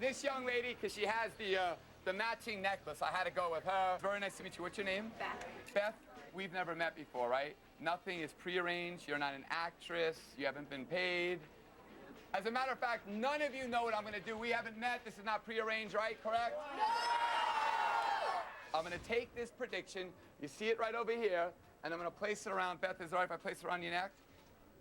this young lady, because she has the matching necklace, I had to go with her. Very nice to meet you. What's your name? Beth. Beth, we've never met before, right? Nothing is prearranged. You're not an actress. You haven't been paid. As a matter of fact, none of you know what I'm going to do. We haven't met. This is not prearranged, right? Correct? No! I'm going to take this prediction. You see it right over here, and I'm going to place it around. Beth, is it all right if I place it around your neck?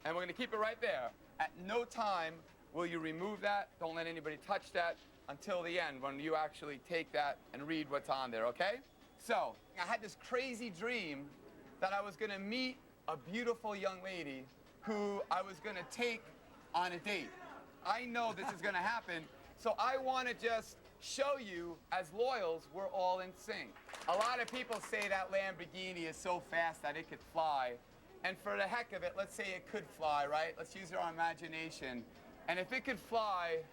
And we're going to keep it right there. At no time will you remove that. Don't let anybody touch that until the end when you actually take that and read what's on there, okay? So, I had this crazy dream that I was going to meet a beautiful young lady who I was going to take on a date. I know this is going to happen, so I want to just show you, as loyals, we're all in sync. A lot of people say that Lamborghini is so fast that it could fly. And for the heck of it, let's say it could fly, right? Let's use our imagination. And if it could fly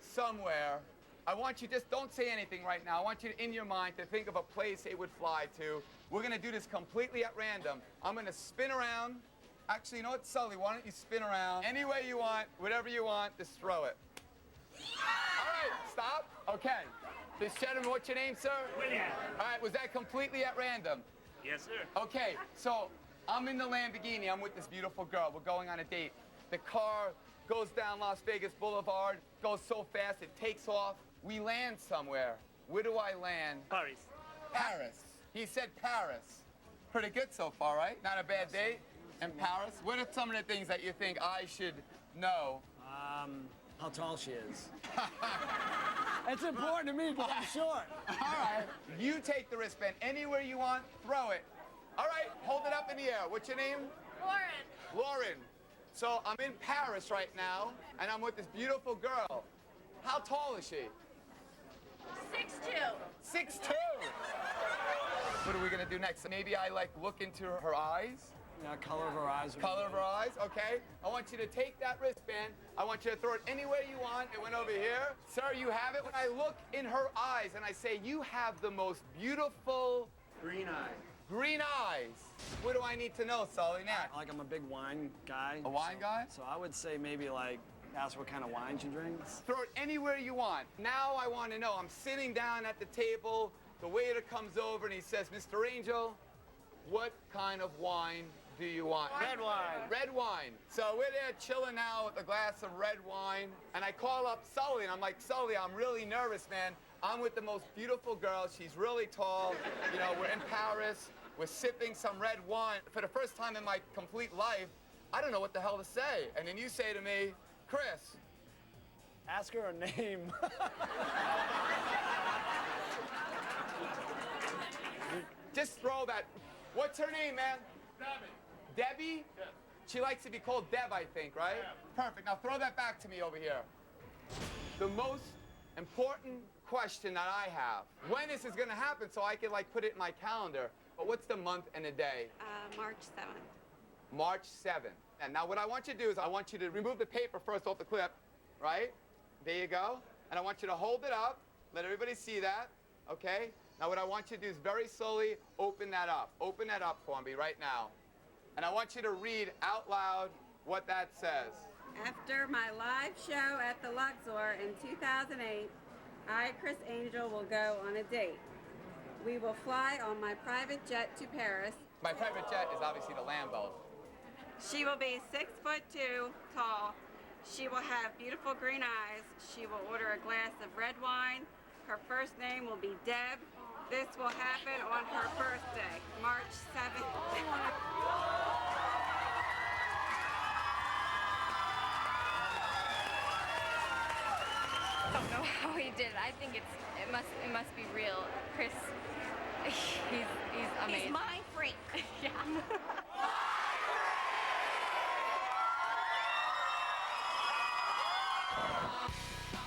somewhere, I want you, just don't say anything right now. I want you to, in your mind, to think of a place it would fly to. We're going to do this completely at random. I'm going to spin around. Actually, you know what, Sully, why don't you spin around any way you want, whatever you want, just throw it. All right, stop. Okay. This gentleman, what's your name, sir? William. All right, was that completely at random? Yes, sir. Okay, so I'm in the Lamborghini. I'm with this beautiful girl. We're going on a date. The car goes down Las Vegas Boulevard, goes so fast it takes off. We land somewhere. Where do I land? Paris. Paris. He said Paris. Pretty good so far, right? Not a bad date in Paris. What are some of the things that you think I should know? How tall she is. It's important to me, but I'm short. All right. You take the wristband anywhere you want, throw it. All right, hold it up in the air. What's your name? Lauren. Lauren. So I'm in Paris right now, and I'm with this beautiful girl. How tall is she? 6'2". 6'2". What are we gonna do next? Maybe I look into her eyes. Yeah, color of her eyes. Color of her eyes, okay. I want you to take that wristband. I want you to throw it anywhere you want. It went over here. Sir, you have it. When I look in her eyes and I say, you have the most beautiful Green eyes. green eyes. What do I need to know, Sully, now? I'm a big wine guy. A wine guy? So I would say maybe ask what kind of wine she drinks. Throw it anywhere you want. Now I want to know. I'm sitting down at the table. The waiter comes over and he says, Mr. Angel, what kind of wine do you want? Red wine. Red wine. So we're there chilling now with a glass of red wine. And I call up Sully and I'm like, Sully, I'm really nervous, man. I'm with the most beautiful girl. She's really tall. You know, we're in Paris. We're sipping some red wine. For the first time in my complete life, I don't know what the hell to say. And then you say to me, Chris. Ask her a name. Just throw that. What's her name, man? Debbie. Debbie? Yes. She likes to be called Deb, I think, right? Yeah. Perfect. Now throw that back to me over here. The most important question that I have, when this is gonna happen so I can put it in my calendar, but what's the month and the day? March 7th. March 7th. And now what I want you to do is I want you to remove the paper first off the clip, right? There you go. And I want you to hold it up, let everybody see that, okay? Now what I want you to do is very slowly open that up. Open that up for me right now. And I want you to read out loud what that says. After my live show at the Luxor in 2008, I, Chris Angel, will go on a date. We will fly on my private jet to Paris. My private jet is obviously the Lambo. She will be 6'2" tall. She will have beautiful green eyes. She will order a glass of red wine. Her first name will be Deb. This will happen on her birthday, March 7th. I don't know how he did it. I think it must be real. Chris, he's amazing. He's my freak. Yeah.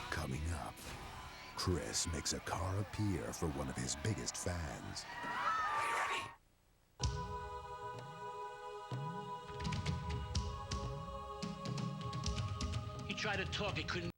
Coming up, Chris makes a car appear for one of his biggest fans. Are you ready? He tried to talk, he couldn't.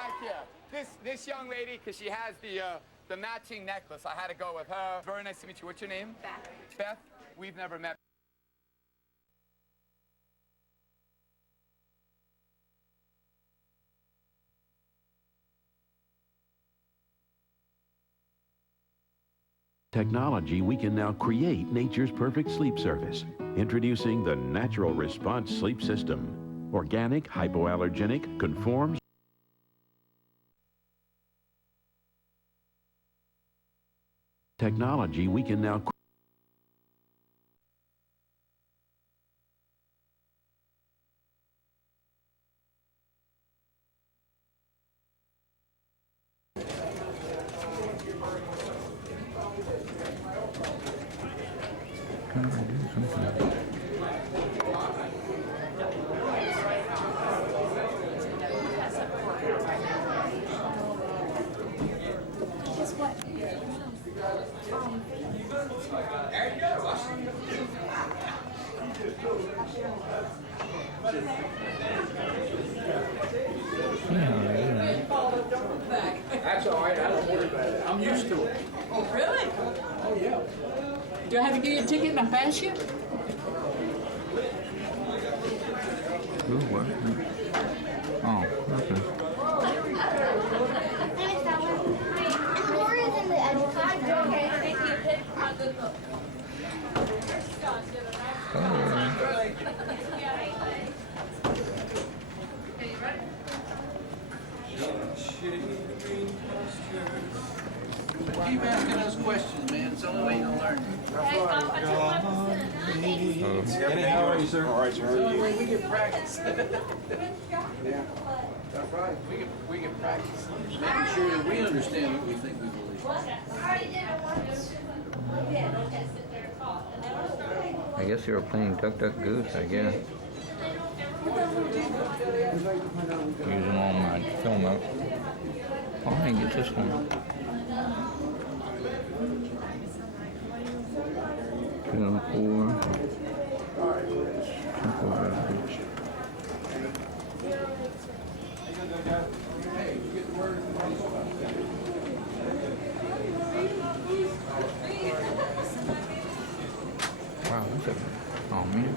back here. This young lady, because she has the matching necklace. I had to go with her. Very nice to meet you. What's your name? Beth. Beth. We've never met. Technology, we can now create nature's perfect sleep service. Introducing the Natural Response Sleep System. Organic, hypoallergenic, conforms. Technology, we can now That's all right. I don't worry about it. I'm used to it. Oh, really? Oh, yeah. Do I have to get you a ticket and I pass you? Oh, okay. Keep asking those questions, man. It's the only way you'll learn. Eddie, how are you, sir? All right, It's the only way we can practice. Yeah. That's right. We can practice. Making sure that we understand what we think we believe. I guess you were playing Duck Duck Goose, I guess. Using all my film up. Oh, I get this one. 2 and 4. Wow, that's a... Oh, man.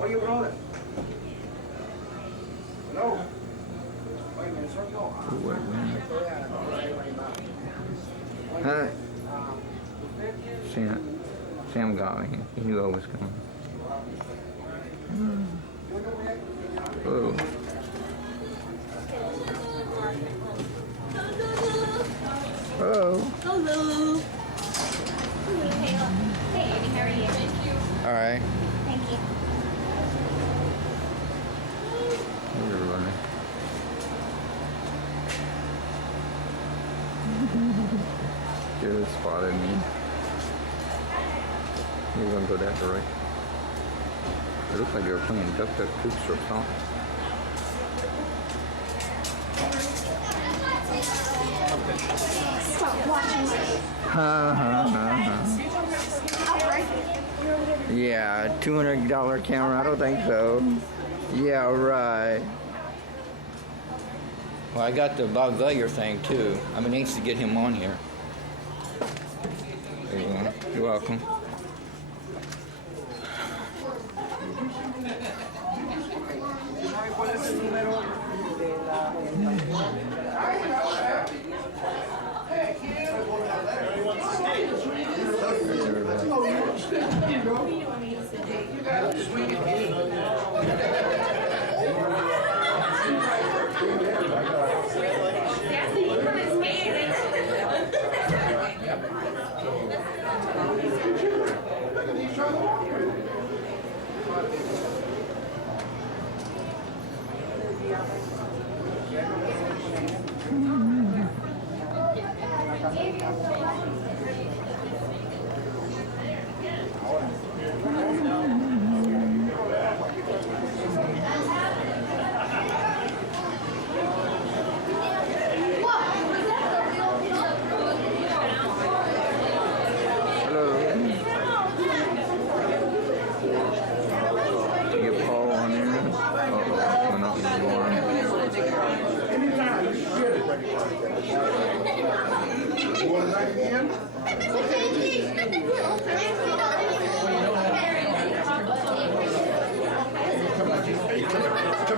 Oh, you brought it. Hello? Wait a minute, sir. Ooh, wait, Hi. Sam got me. He knew I was coming. Oh. Oh. Hello. Hey, Amy, how are you? Thank you. All right. Thank you. Hey, everybody. Just spotted me. You're gonna go that direction. It looks like you're playing Duck Duck Goose or something. Stop watching. Ha ha ha ha. Yeah, $200 camera. I don't think so. Yeah, right. Well, I got the Bob Vallier thing too. I'm anxious to get him on here. There you go. You're welcome.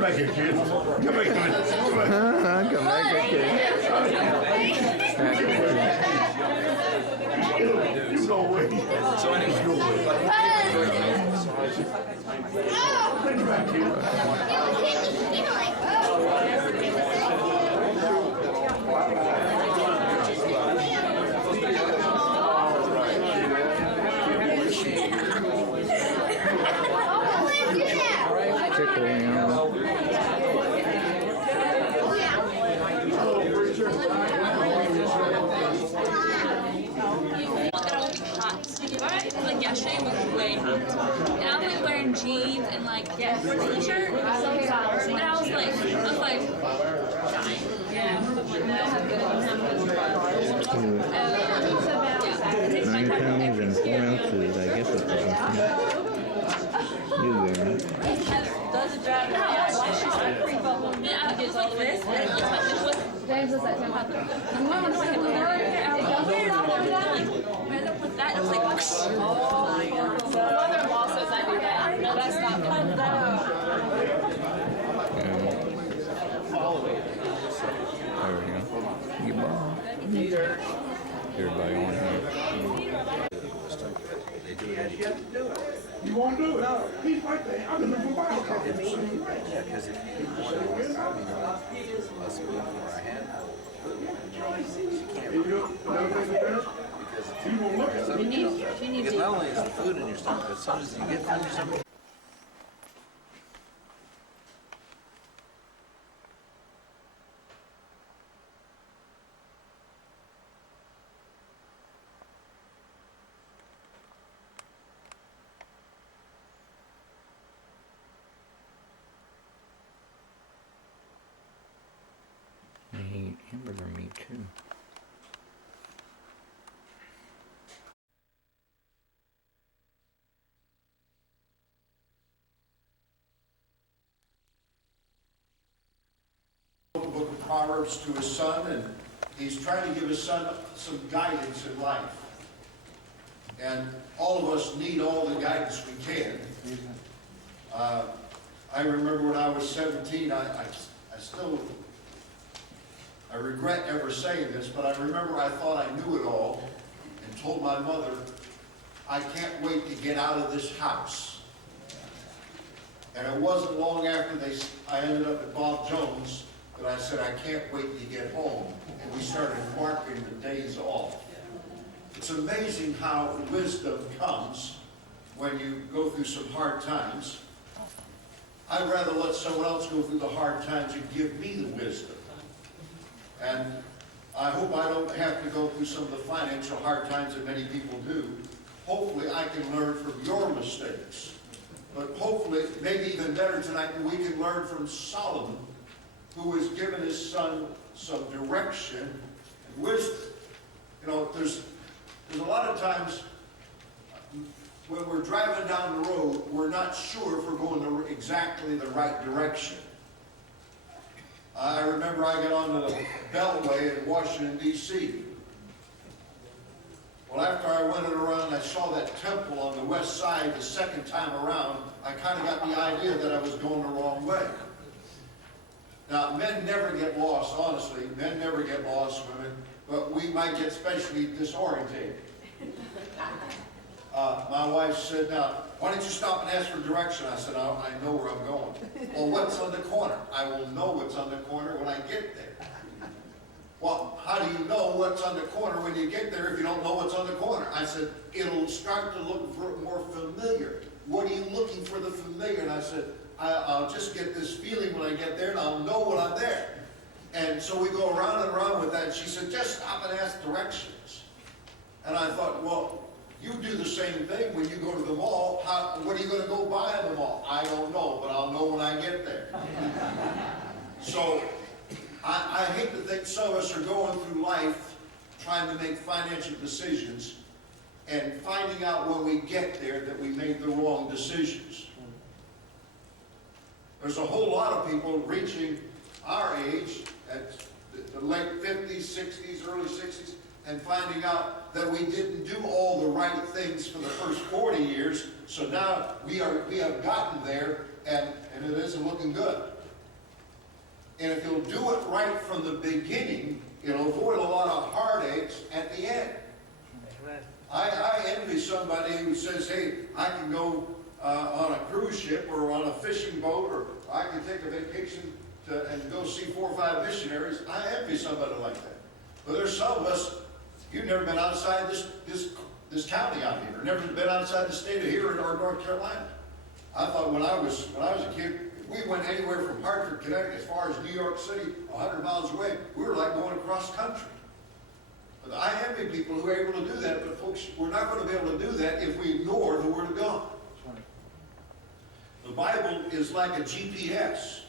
back here, kids. Come back here. Come back here, kid. You go away. So anyway, go away. Bring it back here. Tickle, you know. Like yesterday was way hot, and I was like wearing jeans and like a t-shirt, and I was like dying. Yeah. 9 pounds and 4 ounces, I guess it's something. You there, man. Yeah, it's like this, and it looks like it was. James was like, I with that, it was like, mother-in-law says I do that. No, that's not fun. There we go. You ball. Everybody on here. You won't do it. He's right there. I'm going to provide Because if you want us before I have, because not only is the food in your stomach, but as soon as you get food in your stomach, They eat hamburger meat too. The book of Proverbs to his son, and he's trying to give his son some guidance in life. And all of us need all the guidance we can. I remember when I was 17, I regret ever saying this, but I remember I thought I knew it all and told my mother, I can't wait to get out of this house. And it wasn't long after I ended up at Bob Jones that I said, I can't wait to get home. And we started marking the days off. It's amazing how wisdom comes when you go through some hard times. I'd rather let someone else go through the hard times and give me the wisdom. And I hope I don't have to go through some of the financial hard times that many people do. Hopefully I can learn from your mistakes. But hopefully, maybe even better tonight, we can learn from Solomon, who has given his son some direction and wisdom. You know, there's a lot of times when we're driving down the road, we're not sure if we're going exactly the right direction. I remember I got on the Beltway in Washington, D.C. Well, after I went around, I saw that temple on the west side the second time around, I kind of got the idea that I was going the wrong way. Now, men never get lost, honestly. Men never get lost, women, but we might get especially disorientated. My wife said, now, why don't you stop and ask for direction? I said, I know where I'm going. Well, what's on the corner? I will know what's on the corner when I get there. Well, how do you know what's on the corner when you get there if you don't know what's on the corner? I said, it'll start to look more familiar. What are you looking for the familiar? And I said, I'll just get this feeling when I get there and I'll know when I'm there. And so we go around and around with that. And she said, just stop and ask directions. And I thought, well, you do the same thing when you go to the mall. What are you going to go buy in the mall? I don't know, but I'll know when I get there. So I hate to think some of us are going through life trying to make financial decisions and finding out when we get there that we made the wrong decisions. There's a whole lot of people reaching our age at the late 50s, 60s, early 60s, and finding out that we didn't do all the right things for the first 40 years, so now we have gotten there, and it isn't looking good. And if you'll do it right from the beginning, you'll avoid a lot of heartaches at the end. I envy somebody who says, hey, I can go on a cruise ship or on a fishing boat, or I can take a vacation and go see 4 or 5 missionaries. I envy somebody like that. But there's some of us, you've never been outside this county out here, never been outside the state of here in North Carolina. I thought when I was a kid, if we went anywhere from Hartford, Connecticut, as far as New York City, 100 miles away, we were like going across country. But I envy people who are able to do that, but folks, we're not going to be able to do that if we ignore the Word of God. The Bible is like a GPS.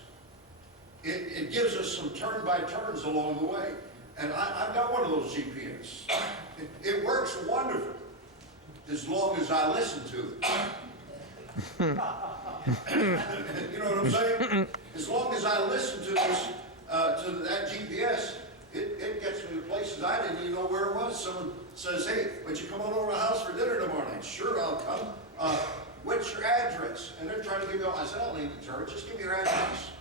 It gives us some turn-by-turns along the way. And I've got one of those GPS. It works wonderful as long as I listen to it. You know what I'm saying? As long as I listen to this, to that GPS, it gets me to places I didn't even know where it was. Someone says, hey, would you come on over to the house for dinner tomorrow night? Sure, I'll come. What's your address? And they're trying to give me, I said, I don't need the church, just give me your address.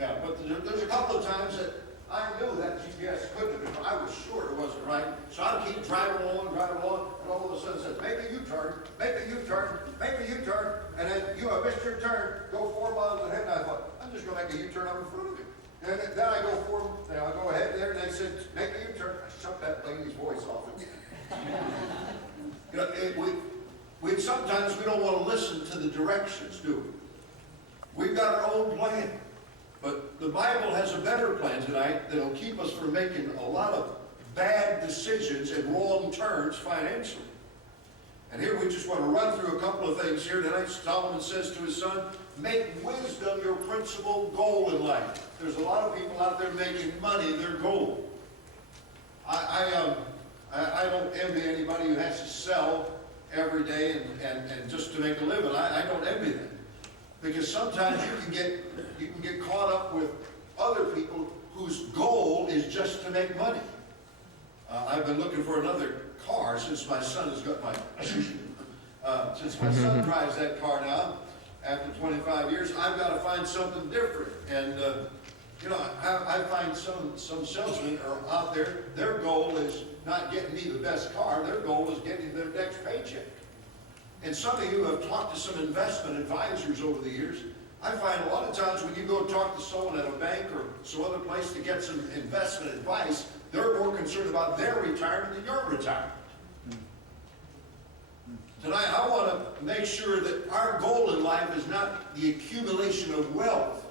Yeah, but there's a couple of times that I knew that GPS couldn't have been, I was sure it wasn't right. So I'd keep driving along, and all of a sudden it says, make a U-turn, make a U-turn, make a U-turn, and then you have missed your turn, go 4 miles ahead. And I thought, I'm just going to make a U-turn up in front of you. And then I go ahead there, and they said, make a U-turn. I shut that lady's voice off again. You know, sometimes we don't want to listen to the directions, do we? We've got our own plan. But the Bible has a better plan tonight that'll keep us from making a lot of bad decisions and wrong turns financially. And here we just want to run through a couple of things here tonight. Solomon says to his son, make wisdom your principal goal in life. There's a lot of people out there making money their goal. I don't envy anybody who has to sell every day and just to make a living. I don't envy them. Because sometimes you can get caught up with other people whose goal is just to make money. I've been looking for another car since my son has got since my son drives that car now, after 25 years, I've got to find something different. And you know, I find some salesmen are out there, their goal is not getting me the best car, their goal is getting their next paycheck. And some of you have talked to some investment advisors over the years. I find a lot of times when you go talk to someone at a bank or some other place to get some investment advice, they're more concerned about their retirement than your retirement. Tonight, I want to make sure that our goal in life is not the accumulation of wealth,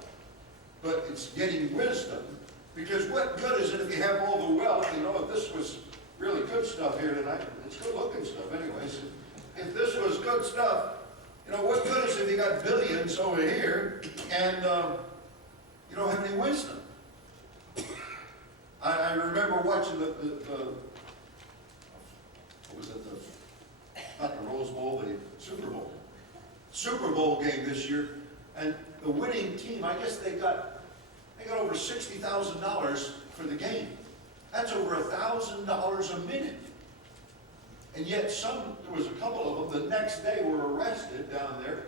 but it's getting wisdom. Because what good is it if you have all the wealth? You know, if this was really good stuff here tonight, it's good looking stuff anyways. If this was good stuff, you know, what good is it if you got billions over here and you don't have any wisdom? I remember watching the what was it, not the Rose Bowl, the Super Bowl. Super Bowl game this year, and the winning team, I guess they got over $60,000 for the game. That's over $1,000 a minute. And yet there was a couple of them, the next day were arrested down there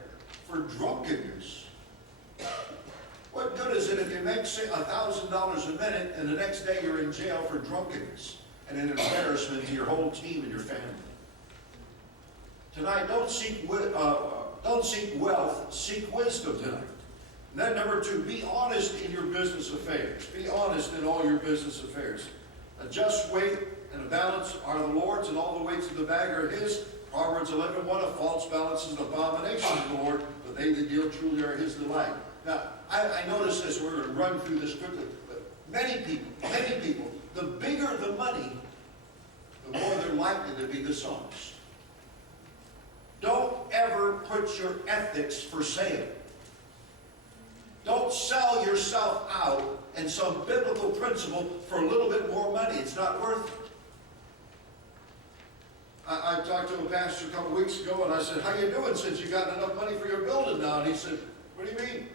for drunkenness. What good is it if you make $1,000 a minute and the next day you're in jail for drunkenness and an embarrassment to your whole team and your family? Tonight, don't seek wealth, seek wisdom tonight. And then number 2, be honest in your business affairs. Be honest in all your business affairs. A just weight and a balance are the Lord's, and all the weights of the bag are His. Proverbs 11:1, a false balance is an abomination to the Lord, but they that deal truly are His delight. Now, I notice this, we're going to run through this quickly, but many people, the bigger the money, the more they're likely to be dishonest. Don't ever put your ethics for sale. Don't sell yourself out and some biblical principle for a little bit more money. It's not worth it. I talked to a pastor a couple weeks ago, and I said, how you doing since you got enough money for your building now? And he said, what do you mean?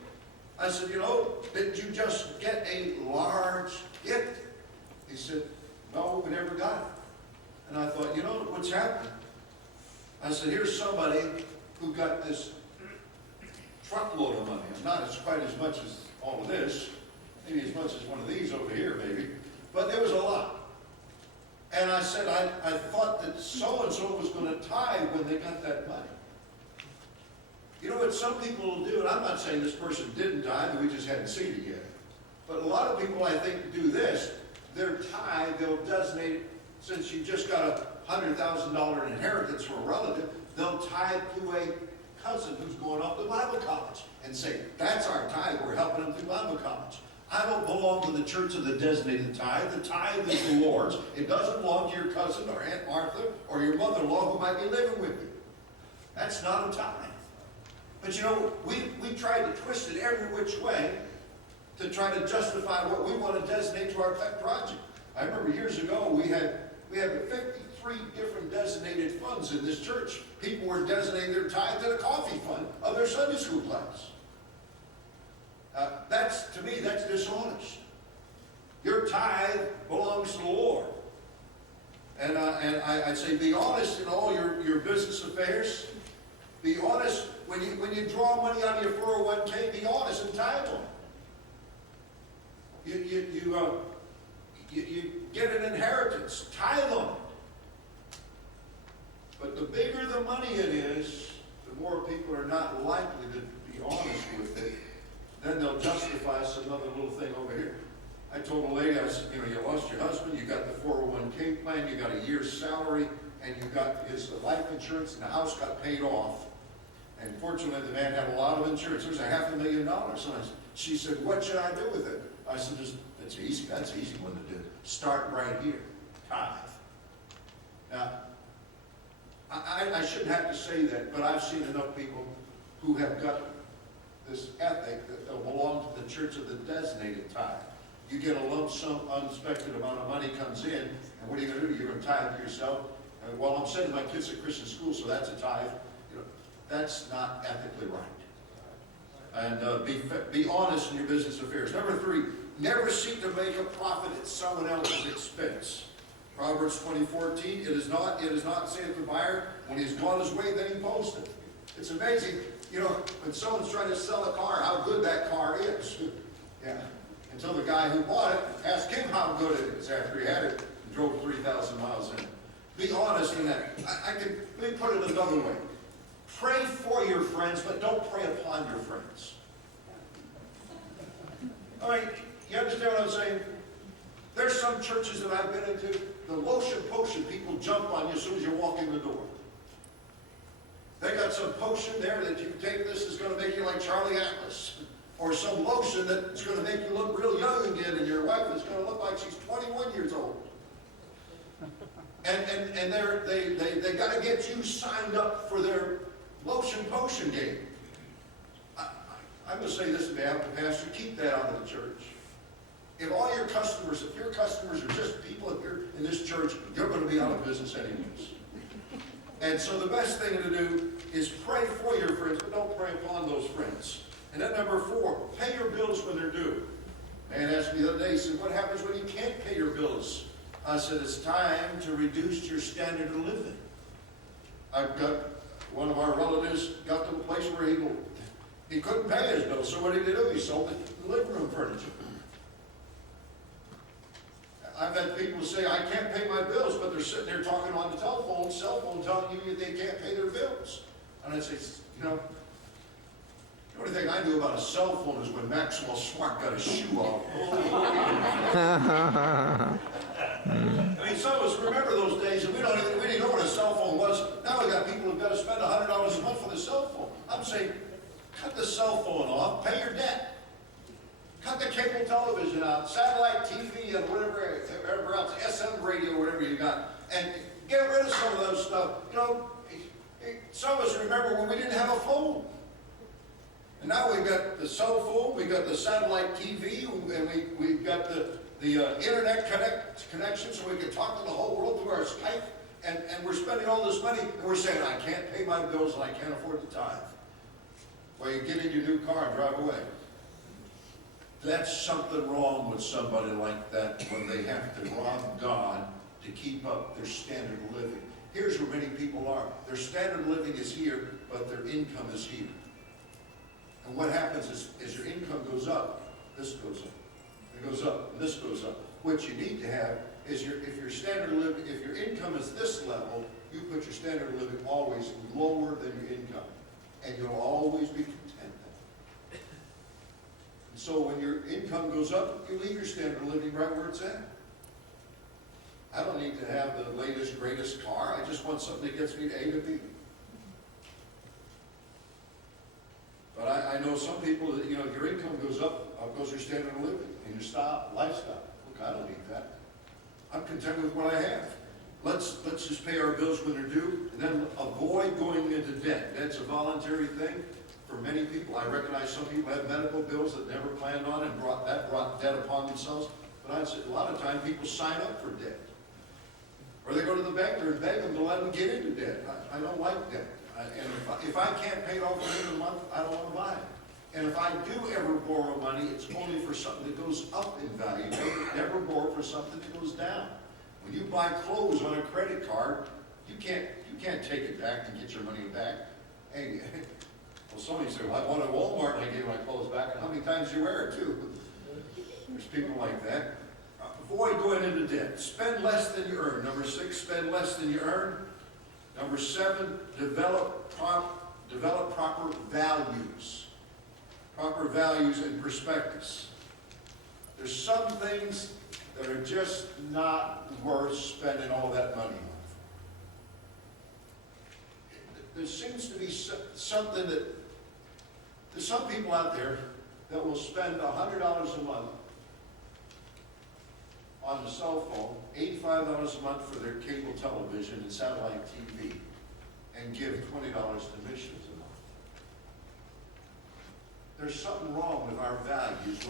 I said, you know, didn't you just get a large gift? He said, no, we never got it. And I thought, you know what's happening? I said, here's somebody who got this truckload of money. Not as quite as much as all of this. maybe as much as one of these over here, maybe, but there was a lot. And I said, I thought that so-and-so was going to tithe when they got that money. You know what some people will do, and I'm not saying this person didn't tithe, we just hadn't seen it yet. But a lot of people, I think, do this. Their tithe, they'll designate it, since you just got a $100,000 inheritance from a relative, they'll tithe to a cousin who's going off to Bible college and say, that's our tithe, we're helping them through Bible college. I don't belong to the church of the designated tithe. The tithe is the Lord's. It doesn't belong to your cousin or Aunt Martha or your mother-in-law who might be living with you. That's not a tithe. But you know, we tried to twist it every which way to try to justify what we want to designate to our pet project. I remember years ago we had 53 different designated funds in this church. People were designating their tithe to the coffee fund of their Sunday school class. To me, that's dishonest. Your tithe belongs to the Lord. And I'd say be honest in all your business affairs. Be honest when you draw money out of your 401k, be honest and tithe on it. You get an inheritance, tithe on it. But the bigger the money it is, the more people are not likely to be honest with it. Then they'll justify some other little thing over here. I told a lady, I said, you know, you lost your husband, you got the 401k plan, you got a year's salary, and you got his life insurance, and the house got paid off. And fortunately, the man had a lot of insurance. There was $500,000. So she said, what should I do with it? I said, it's easy. That's an easy one to do. Start right here. Tithe. Now, I shouldn't have to say that, but I've seen enough people who have got this ethic that they'll belong to the church of the designated tithe. You get a lump sum, unexpected amount of money comes in, and what are you going to do? You're going to tithe to yourself. And while I'm sending my kids to Christian school, so that's a tithe. You know, that's not ethically right. And be honest in your business affairs. Number 3, never seek to make a profit at someone else's expense. Proverbs 20:14. It is not saith the buyer, when he's gone his way, then he boasteth. It's amazing. You know, when someone's trying to sell a car, how good that car is. Yeah. Until the guy who bought it asked him how good it is after he had it and drove 3,000 miles in it. Be honest in that. Let me put it another way. Pray for your friends, but don't pray upon your friends. All right, you understand what I'm saying? There's some churches that I've been into, the lotion potion, people jump on you as soon as you walk in the door. They got some potion there that you take this is going to make you like Charlie Atlas. Or some lotion that's going to make you look real young again, and your wife is going to look like she's 21 years old. And they got to get you signed up for their lotion potion game. I'm going to say this on behalf of the pastor, keep that out of the church. If your customers are just people here in this church, you're going to be out of business anyways. And so the best thing to do is pray for your friends, but don't pray upon those friends. And then number 4, pay your bills when they're due. A man asked me the other day, he said, what happens when you can't pay your bills? I said, it's time to reduce your standard of living. I've got one of our relatives got to a place where he couldn't pay his bills, so what did he do? He sold the living room furniture. I've had people say, I can't pay my bills, but they're sitting there talking on the cell phone telling you they can't pay their bills. And I say, you know, the only thing I knew about a cell phone is when Maxwell Smart got his shoe off. I mean, some of us remember those days, and we didn't know what a cell phone was. Now we got people who've got to spend $100 a month for the cell phone. I'm saying, cut the cell phone off, pay your debt. Cut the cable television out, satellite TV, and whatever else, SM radio, whatever you got, and get rid of some of those stuff. You know, some of us remember when we didn't have a phone. And now we've got the cell phone, we've got the satellite TV, and we've got the internet connection so we can talk to the whole world through our Skype, and we're spending all this money, and we're saying, I can't pay my bills and I can't afford the tithe. Well, you get in your new car and drive away. That's something wrong with somebody like that when they have to rob God to keep up their standard of living. Here's where many people are. Their standard of living is here, but their income is here. And what happens is, as your income goes up, this goes up. it goes up, and this goes up. What you need to have is if your standard of living, if your income is this level, you put your standard of living always lower than your income, and you'll always be content. And so when your income goes up, you leave your standard of living right where it's at. I don't need to have the latest, greatest car. I just want something that gets me to A to B. But I know some people that, if your income goes up goes your standard of living and your lifestyle. Look, I don't need that. I'm content with what I have. Let's just pay our bills when they're due, and then avoid going into debt. That's a voluntary thing for many people. I recognize some people have medical bills that never planned on and brought debt upon themselves. But I'd say a lot of times people sign up for debt. Or they go to the banker and beg them to let them get into debt. I don't like debt. And if I can't pay it off at the end of the month, I don't want to buy it. And if I do ever borrow money, it's only for something that goes up in value. Never borrow for something that goes down. When you buy clothes on a credit card, you can't take it back and get your money back. Hey, well, somebody said, well, I bought at Walmart and I gave my clothes back. And how many times you wear it too? There's people like that. Avoid going into debt. Spend less than you earn. Number 6, spend less than you earn. Number 7, develop proper values. Proper values and perspectives. There's some things that are just not worth spending all that money on. There seems to be something that, there's some people out there that will spend $100 a month on the cell phone, $85 a month for their cable television and satellite TV, and give $20 to missions a month. There's something wrong with our values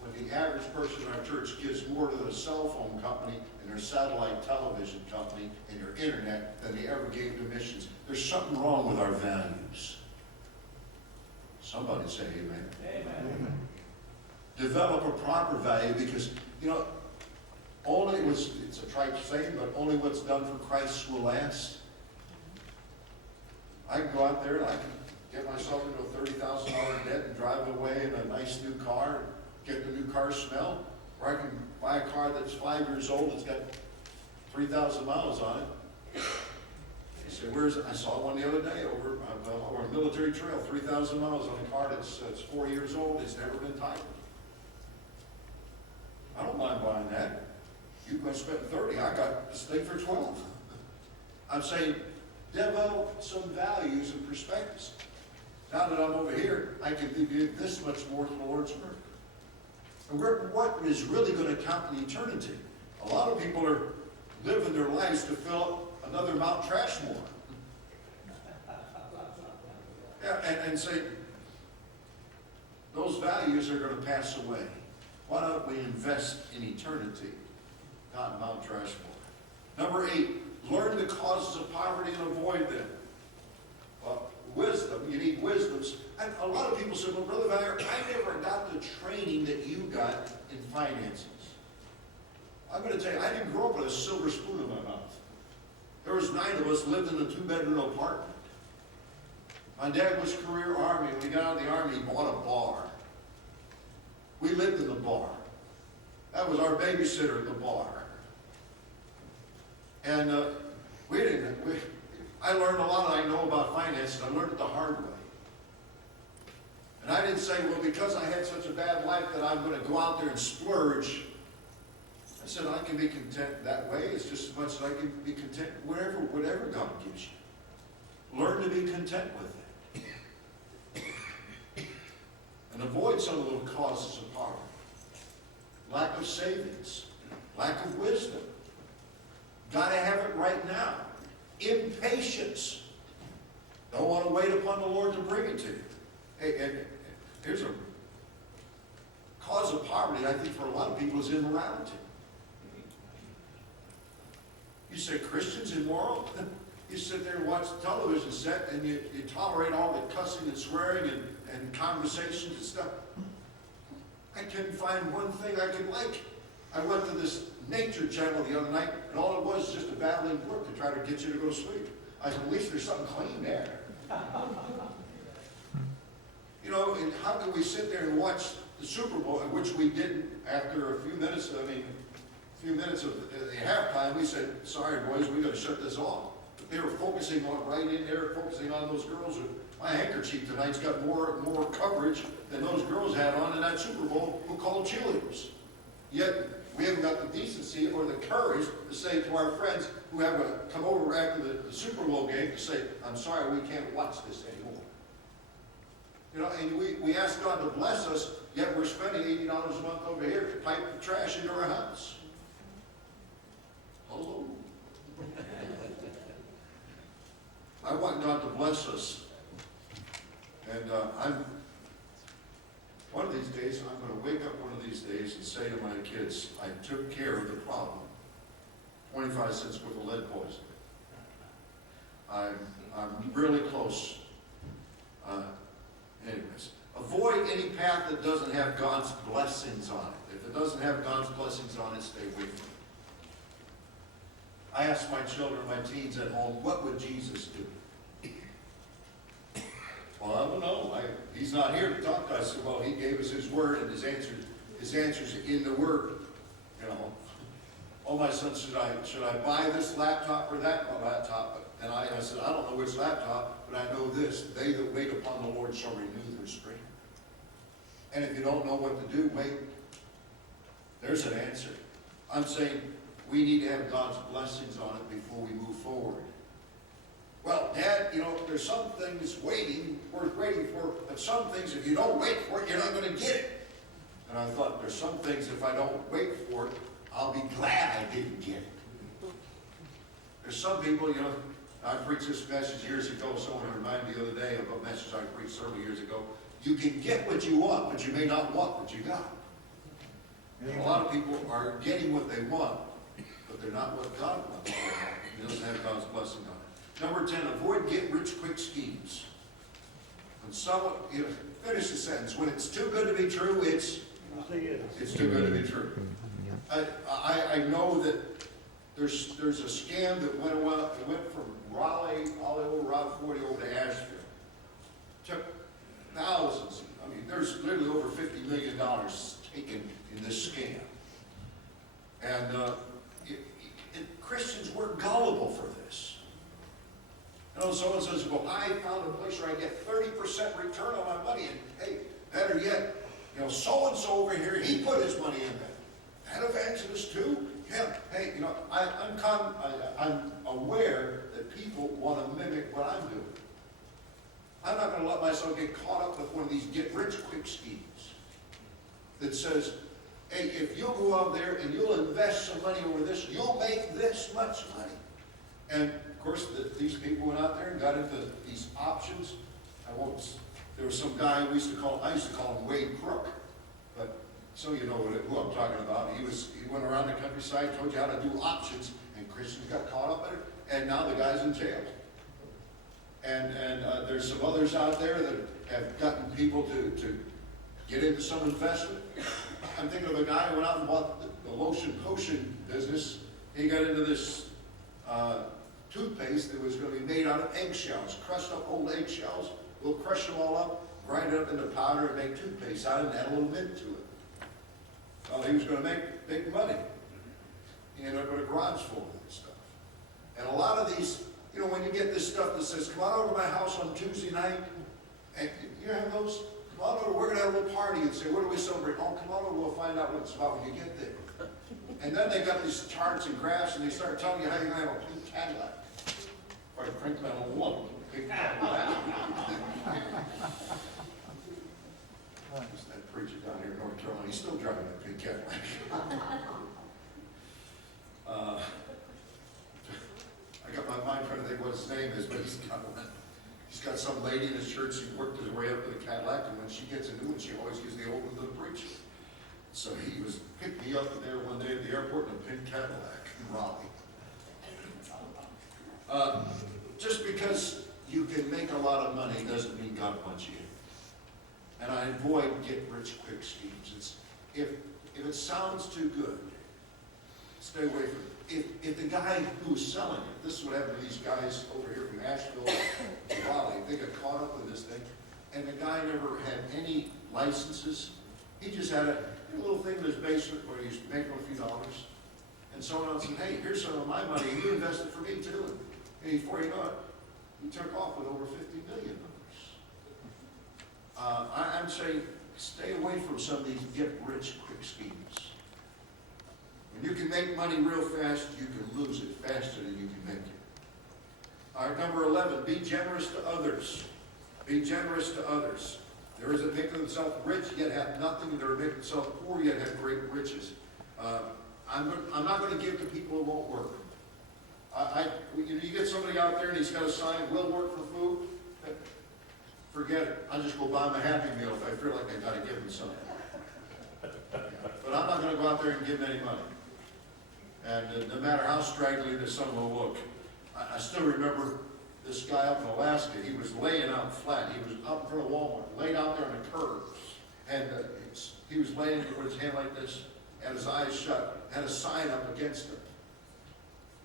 when the average person in our church gives more to the cell phone company and their satellite television company and their internet than they ever gave to missions. There's something wrong with our values. Somebody say amen. Amen. Develop a proper value because, it's a trite saying, but only what's done for Christ will last. I can go out there and I can get myself into a $30,000 debt and drive away in a nice new car, get the new car smell, or I can buy a car that's 5 years old, it's got 3,000 miles on it. You say, where's it? I saw one the other day over a military trail, 3,000 miles on a car that's 4 years old, it's never been titled. I don't mind buying that. You can spend 30, I got this thing for 12. I'm saying, develop some values and perspectives. Now that I'm over here, I can give this much more to the Lord's work. And what is really going to count in eternity? A lot of people are living their lives to fill up another Mount Trashmore. Yeah, and say, those values are going to pass away. Why don't we invest in eternity, not Mount Trashmore? Number 8, learn the causes of poverty and avoid them. Wisdom, you need wisdoms. And a lot of people say, well, Brother Vallier, I never got the training that you got in finances. I'm going to tell you, I didn't grow up with a silver spoon in my mouth. There was 9 of us lived in a 2-bedroom apartment. My dad was career Army. When he got out of the Army, he bought a bar. We lived in the bar. That was our babysitter at the bar. And I learned a lot I know about finances. I learned it the hard way. And I didn't say, well, because I had such a bad life that I'm going to go out there and splurge. I said, I can be content that way. It's just as much as I can be content whatever God gives you. Learn to be content with it. And avoid some of those causes of poverty. Lack of savings. Lack of wisdom. Got to have it right now. Impatience. Don't want to wait upon the Lord to bring it to you. Hey, and here's a cause of poverty, I think, for a lot of people is immorality. You say Christians immoral? You sit there and watch the television set and you tolerate all the cussing and swearing and conversations and stuff. I couldn't find one thing I could like. I went to this nature channel the other night, and all it was just a babbling brook to try to get you to go to sleep. I said, at least there's something clean there. And how can we sit there and watch the Super Bowl, which we didn't after a few minutes, of the halftime, we said, sorry boys, we gotta shut this off. But they were focusing on right in there, focusing on those girls. My handkerchief tonight's got more coverage than those girls had on in that Super Bowl who called cheerleaders. Yet, we haven't got the decency or the courage to say to our friends who have come over after the Super Bowl game to say, I'm sorry, we can't watch this anymore. You know, and we ask God to bless us, yet we're spending $80 a month over here to pipe the trash into our house. Hello? I want God to bless us. And one of these days, I'm going to wake up one of these days and say to my kids, I took care of the problem. 25 cents worth of lead poisoning. I'm really close. Anyways, avoid any path that doesn't have God's blessings on it. If it doesn't have God's blessings on it, stay away from it. I asked my children, my teens at home, what would Jesus do? Well, I don't know. He's not here to talk to us. I said, well, he gave us his word, and his answers are in the word. You know. Oh, my son, should I buy this laptop or that laptop? And I said, I don't know which laptop, but I know this. They that wait upon the Lord shall renew their strength. And if you don't know what to do, wait. There's an answer. I'm saying we need to have God's blessings on it before we move forward. Well, Dad, you know, there's some things worth waiting for, but some things, if you don't wait for it, you're not going to get it. And I thought, there's some things, if I don't wait for it, I'll be glad I didn't get it. There's some people, you know, I preached this message years ago. Someone reminded me the other day of a message I preached several years ago. You can get what you want, but you may not want what you got. And a lot of people are getting what they want, but they're not what God wants. He doesn't have God's blessing on it. Number 10, avoid get-rich-quick schemes. When someone, finish the sentence. When it's too good to be true, it's too good to be true. I know that there's a scam that went from Raleigh, all over Route 40 over to Asheville. Took thousands. I mean, there's literally over $50 million taken in this scam. And Christians were gullible for this. You know, someone says, well, I found a place where I get 30% return on my money, and hey, better yet, you know, so-and-so over here, he put his money in that. That evangelist too? Yeah, hey, you know, I'm aware that people want to mimic what I'm doing. I'm not going to let myself get caught up with one of these get-rich-quick schemes that says, hey, if you'll go out there and you'll invest some money over this, you'll make this much money. And of course, these people went out there and got into these options. There was some guy I used to call him Wade Crook, but so you know who I'm talking about. He went around the countryside, told you how to do options, and Christians got caught up in it, and now the guy's in jail. And there's some others out there that have gotten people to get into some investment. I'm thinking of a guy who went out and bought the lotion potion business. He got into this toothpaste that was going to be made out of eggshells, crushed up old eggshells. We'll crush them all up, grind it up into powder, and make toothpaste out of it, and add a little mint to it. Well, he was going to make big money. He ended up with a garage full of this stuff. And a lot of these, you know, when you get this stuff that says, come on over to my house on Tuesday night, and you have those, come on over, we're going to have a little party, and say, what do we celebrate? Oh, come on over, we'll find out what it's about when you get there. And then they got these charts and graphs, and they start telling you how you're going to have a pink Cadillac. Or frankly, I don't want a pink Cadillac. There's that preacher down here in North Carolina, he's still driving a pink Cadillac. I got my mind trying to think what his name is, but he's got some lady in his church who worked his way up to the Cadillac, and when she gets a new one, she always gives the old one to the preacher. So he picked me up there one day at the airport in a pink Cadillac in Raleigh. Just because you can make a lot of money doesn't mean God wants you. And I avoid get-rich-quick schemes. If it sounds too good, stay away from it. If the guy who's selling it, this is what happened to these guys over here from Asheville to Raleigh, they got caught up in this thing, and the guy never had any licenses. He just had a little thing in his basement where he's making a few dollars. And someone else said, hey, here's some of my money, and you invested for me too. And before you know it, he took off with over $50 million. I'm saying, stay away from some of these get-rich-quick schemes. When you can make money real fast, you can lose it faster than you can make it. All right, number 11, be generous to others. Be generous to others. There is a make themselves rich, yet have nothing. There are make themselves poor, yet have great riches. I'm not going to give to people who won't work. You get somebody out there and he's got a sign, will work for food. Forget it. I'll just go buy him a Happy Meal if I feel like I got to give him something. But I'm not going to go out there and give him any money. And no matter how straggly the sun will look, I still remember this guy up in Alaska. He was laying out flat. He was up in front of Walmart, laid out there on the curb. And he was laying with his hand like this, and his eyes shut, had a sign up against him.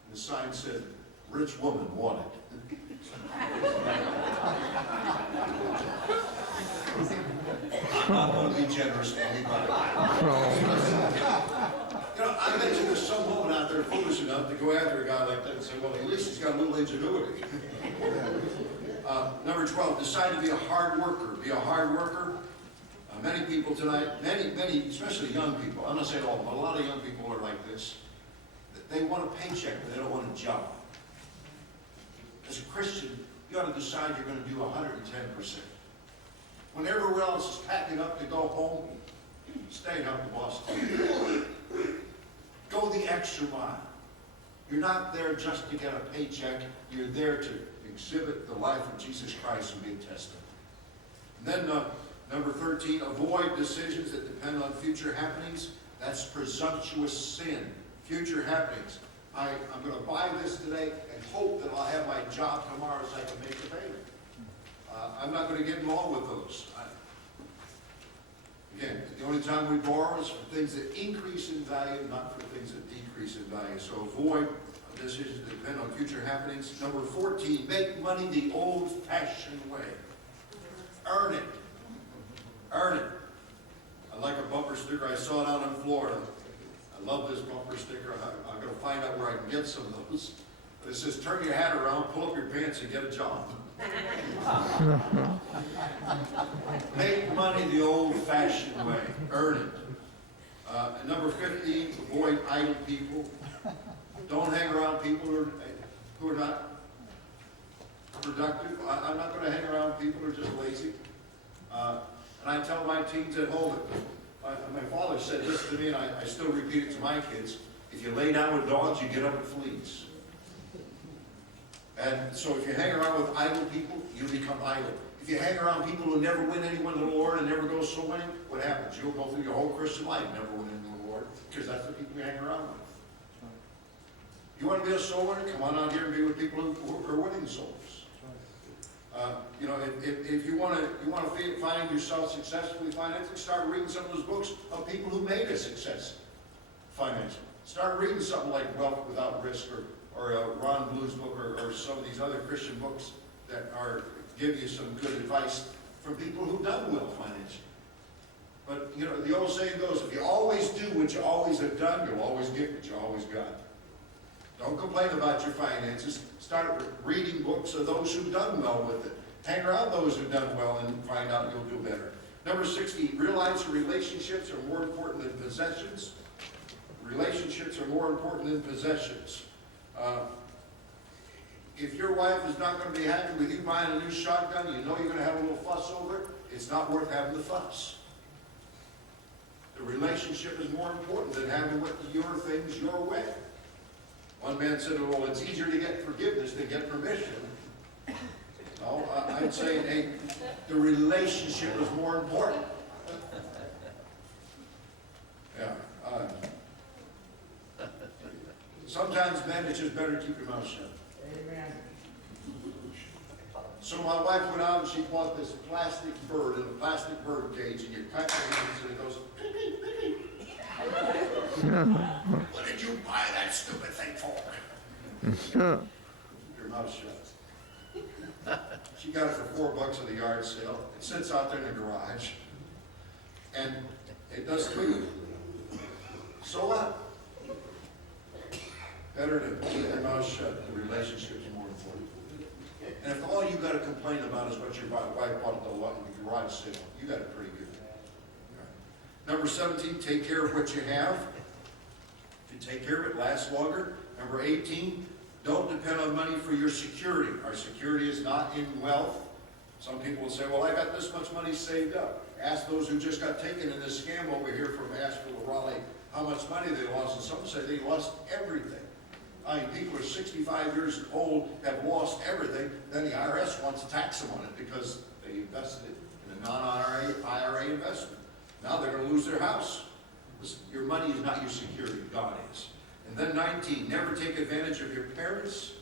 And the sign said, "Rich woman wanted." I want to be generous to anybody. You know, I bet you there's some woman out there foolish enough to go after a guy like that and say, well, at least he's got a little ingenuity. Number 12, decide to be a hard worker. Be a hard worker. Many people tonight, many, especially young people, I'm not saying all, but a lot of young people are like this. They want a paycheck, but they don't want a job. As a Christian, you ought to decide you're going to do 110%. When everyone else is packing up to go home, stay and help the boss. Go the extra mile. You're not there just to get a paycheck. You're there to exhibit the life of Jesus Christ and be a testament. And then number 13, avoid decisions that depend on future happenings. That's presumptuous sin. Future happenings. I'm going to buy this today and hope that I'll have my job tomorrow so I can make the payment. I'm not going to get involved with those. Again, the only time we borrow is for things that increase in value, not for things that decrease in value. So avoid decisions that depend on future happenings. Number 14, make money the old-fashioned way. Earn it. Earn it. I like a bumper sticker. I saw it out in Florida. I love this bumper sticker. I'm going to find out where I can get some of those. But it says, turn your hat around, pull up your pants, and get a job. Make money the old-fashioned way. Earn it. And number 15, avoid idle people. Don't hang around people who are not productive. I'm not going to hang around people who are just lazy. And I tell my teens at home, my father said this to me, and I still repeat it to my kids. If you lay down with dogs, you get up with fleas. And so if you hang around with idle people, you become idle. If you hang around people who never win anyone to the Lord and never go soul winning, what happens? You'll go through your whole Christian life never winning to the Lord, because that's the people you hang around with. You want to be a soul winner? Come on out here and be with people who are winning souls. You know, if you want to find yourself successfully financially, start reading some of those books of people who made a success financially. Start reading something like Wealth Without Risk or Ron Blue's book or some of these other Christian books that give you some good advice from people who've done well financially. But, you know, the old saying goes, if you always do what you always have done, you'll always get what you always got. Don't complain about your finances. Start reading books of those who've done well with it. Hang around those who've done well and find out you'll do better. Number 16, realize that relationships are more important than possessions. Relationships are more important than possessions. If your wife is not going to be happy with you buying a new shotgun, you know you're going to have a little fuss over it, it's not worth having the fuss. The relationship is more important than having your things your way. One man said, well, it's easier to get forgiveness than get permission. No, I'd say, hey, the relationship is more important. Yeah. Sometimes, man, it's just better to keep your mouth shut. Amen. So my wife went out and she bought this plastic bird in a plastic bird cage, and you cut your hands and it goes, what did you buy that stupid thing for? Your mouth shut. She got it for $4 at the yard sale. It sits out there in the garage. And It does to you. So what? Better to keep your mouth shut. The relationship's more important. And if all you got to complain about is what your wife bought at the garage sale, you got it pretty good. Number 17, take care of what you have. If you take care of it, it lasts longer. Number 18, don't depend on money for your security. Our security is not in wealth. Some people will say, well, I got this much money saved up. Ask those who just got taken in this scam over here from Asheville to Raleigh how much money they lost. And some say they lost everything. I mean, people are 65 years old, have lost everything. Then the IRS wants to tax them on it because they invested it in a non-IRA investment. Now they're going to lose their house. Listen, your money is not your security. God is. And then 19, never take advantage of your parents.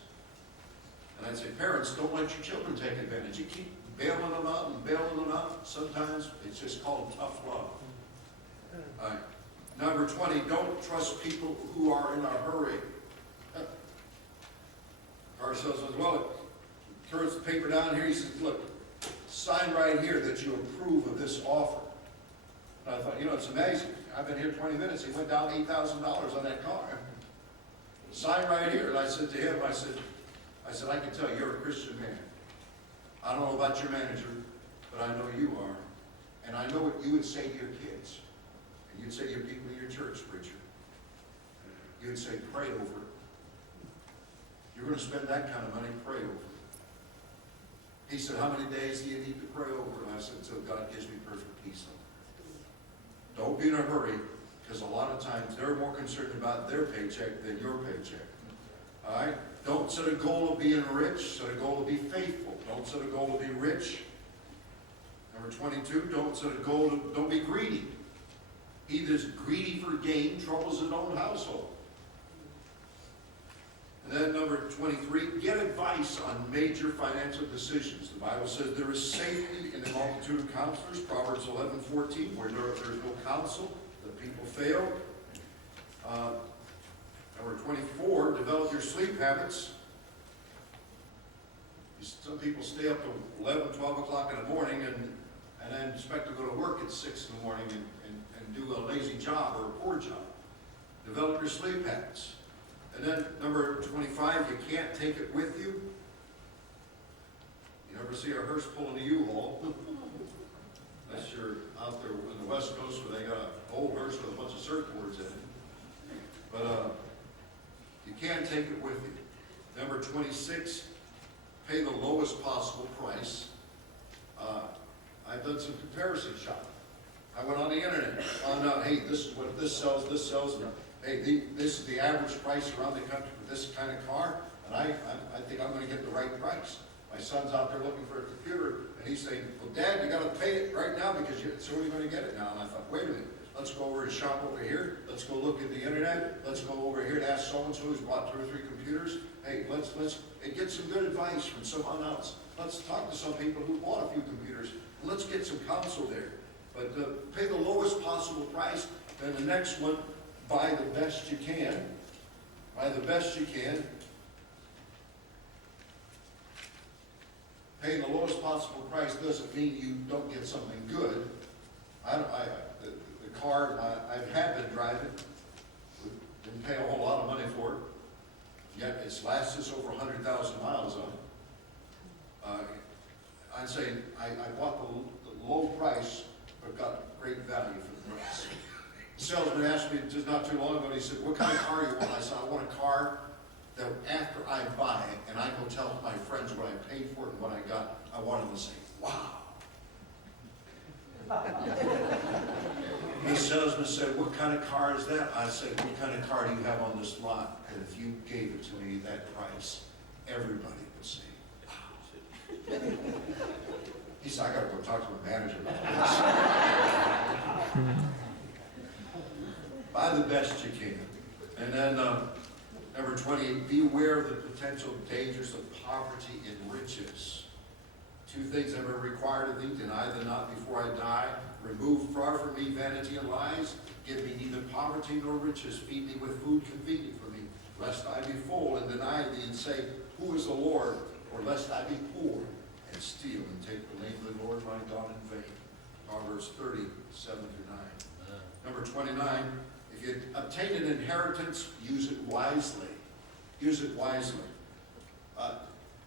And I'd say, parents, don't let your children take advantage. You keep bailing them out and bailing them out. Sometimes it's just called tough love. All right. Number 20, don't trust people who are in a hurry. Car salesman says, well, it turns the paper down here. He says, look, sign right here that you approve of this offer. And I thought, you know, it's amazing. I've been here 20 minutes. He went down $8,000 on that car. Sign right here. And I said to him, I said, I can tell you're a Christian man. I don't know about your manager, but I know you are. And I know what you would say to your kids. And you'd say to your people in your church, preacher. You'd say, pray over it. You're going to spend that kind of money, pray over it. He said, how many days do you need to pray over it? And I said, until God gives me perfect peace on it. Don't be in a hurry, because a lot of times they're more concerned about their paycheck than your paycheck. All right? Don't set a goal of being rich, set a goal of be faithful. Don't set a goal to be rich. Number 22, don't set a goal to, don't be greedy. He that's greedy for gain troubles his own household. And then number 23, get advice on major financial decisions. The Bible says there is safety in the multitude of counselors. Proverbs 11:14, where there's no counsel, the people fail. Number 24, develop your sleep habits. Some people stay up to 11, 12 o'clock in the morning and then expect to go to work at 6 in the morning and do a lazy job or a poor job. Develop your sleep habits. And then number 25, you can't take it with you. You never see a hearse pulling a U-Haul. Unless you're out there in the West Coast where they got an old hearse with a bunch of surfboards in it. But you can't take it with you. Number 26, pay the lowest possible price. I've done some comparison shopping. I went on the internet, found out, hey, this is what this sells. Hey, this is the average price around the country for this kind of car, and I think I'm going to get the right price. My son's out there looking for a computer, and he's saying, well, Dad, you got to pay it right now because it's only going to get it now. And I thought, wait a minute, let's go over and shop over here. Let's go look at the internet. Let's go over here and ask so-and-so who's bought 2 or 3 computers. Hey, let's get some good advice from someone else. Let's talk to some people who bought a few computers. And let's get some counsel there. But pay the lowest possible price. Then the next one, buy the best you can. Buy the best you can. Paying the lowest possible price doesn't mean you don't get something good. The car I have been driving, didn't pay a whole lot of money for it, yet it's lasted us over 100,000 miles on it. I'd say I bought the low price, but got great value for the price. The salesman asked me just not too long ago, and he said, what kind of car you want? I said, I want a car that after I buy it, and I go tell my friends what I paid for it and what I got, I want them to say, wow. The salesman said, what kind of car is that? I said, what kind of car do you have on this lot? And if you gave it to me that price, everybody would say, wow. He said, I got to go talk to my manager about this. Buy the best you can. And then number 28, be aware of the potential dangers of poverty and riches. 2 things I have required of thee, deny them not before I die. Remove far from me vanity and lies. Give me neither poverty nor riches. Feed me with food convenient for me, lest I be full and deny thee and say, who is the Lord? Or lest I be poor and steal and take the name of the Lord my God in vain. Proverbs 30, 7-9. Number 29, if you obtain an inheritance, use it wisely. Use it wisely.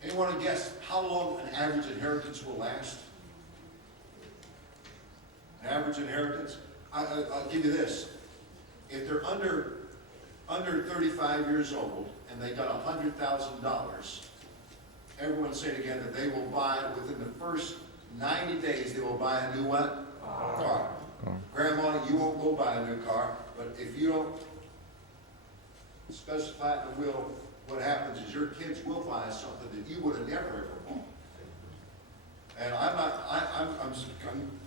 Anyone want to guess how long an average inheritance will last? An average inheritance? I'll give you this. If they're under 35 years old and they got $100,000, everyone say it again, that they will buy, within the first 90 days, they will buy a new what? Car. Grandma, you won't go buy a new car, but if you don't specify in the will, what happens is your kids will buy something that you would have never ever bought. And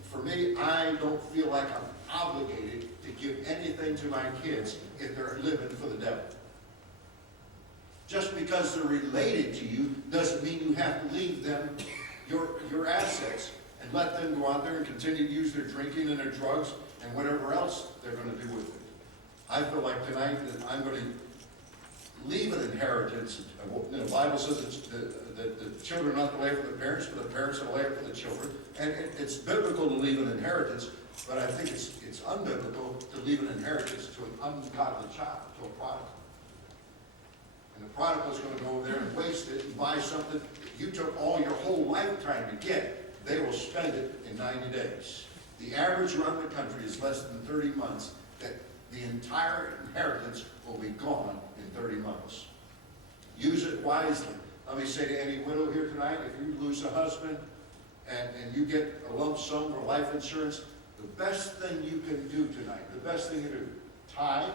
for me, I don't feel like I'm obligated to give anything to my kids if they're living for the devil. Just because they're related to you doesn't mean you have to leave them your assets and let them go out there and continue to use their drinking and their drugs and whatever else they're going to do with it. I feel like tonight that I'm going to leave an inheritance. The Bible says that the children are not to lay for the parents, but the parents are to lay for the children. And it's biblical to leave an inheritance, but I think it's unbiblical to leave an inheritance to an ungodly child, to a prodigal. And the prodigal is going to go over there and waste it and buy something that you took all your whole lifetime to get. They will spend it in 90 days. The average around the country is less than 30 months, that the entire inheritance will be gone in 30 months. Use it wisely. Let me say to any widow here tonight, if you lose a husband and you get a lump sum for life insurance, the best thing you can do tonight, the best thing to do, tithe,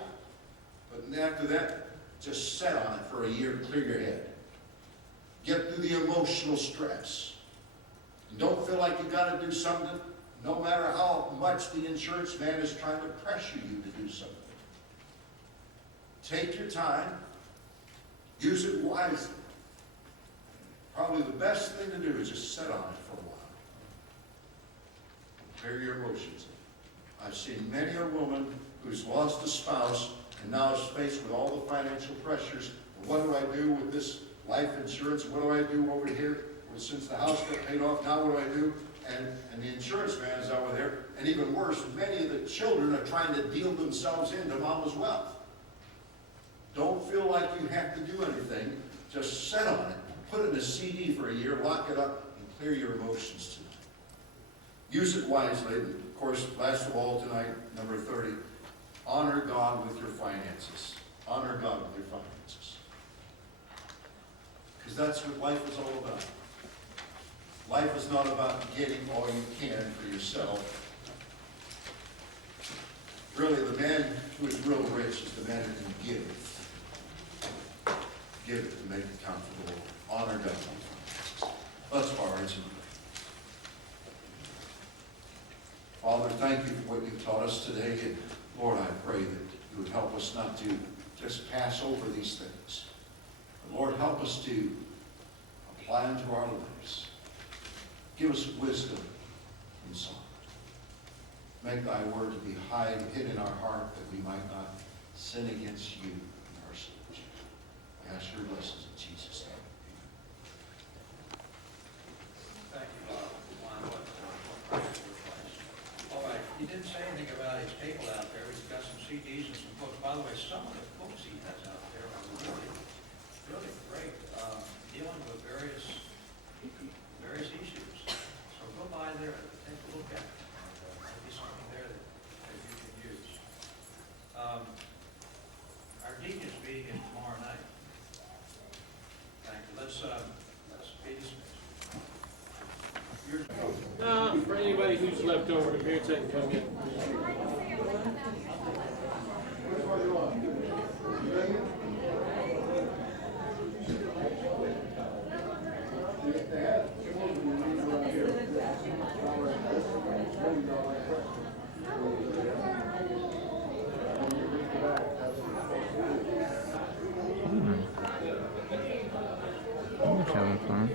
but after that, just sit on it for a year, clear your head. Get through the emotional stress. Don't feel like you got to do something, no matter how much the insurance man is trying to pressure you to do something. Take your time. Use it wisely. Probably the best thing to do is just sit on it for a while. Clear your emotions. I've seen many a woman who's lost a spouse and now is faced with all the financial pressures. What do I do with this life insurance? What do I do over here? Well, since the house got paid off, now what do I do? And the insurance man is over there. And even worse, many of the children are trying to deal themselves into mama's wealth. Don't feel like you have to do anything. Just sit on it. Put it in a CD for a year, lock it up, and clear your emotions tonight. Use it wisely. And of course, last of all tonight, number 30, honor God with your finances. Honor God with your finances. Because that's what life is all about. Life is not about getting all you can for yourself. Really, the man who is real rich is the man who can give. Give it to make it comfortable. Honor God. Let's bow our heads and pray. Father, thank you for what you've taught us today. And Lord, I pray that you would help us not to just pass over these things. But Lord, help us to apply them to our lives. Give us wisdom and song. Make thy word to be hid in our heart, that we might not sin against you in our sins. I ask your blessings in Jesus' name. Thank you, Bob. All right, he didn't say anything about his table out there. He's got some CDs and some books. By the way, some of the books he has out there are really, really great, dealing with various issues. So go by there and take a look at it. There'll be something there that you can use. Our deacons meeting is tomorrow night. Thank you. Let's be dismissed. For anybody who's left over, the beer tent can come in. Having fun.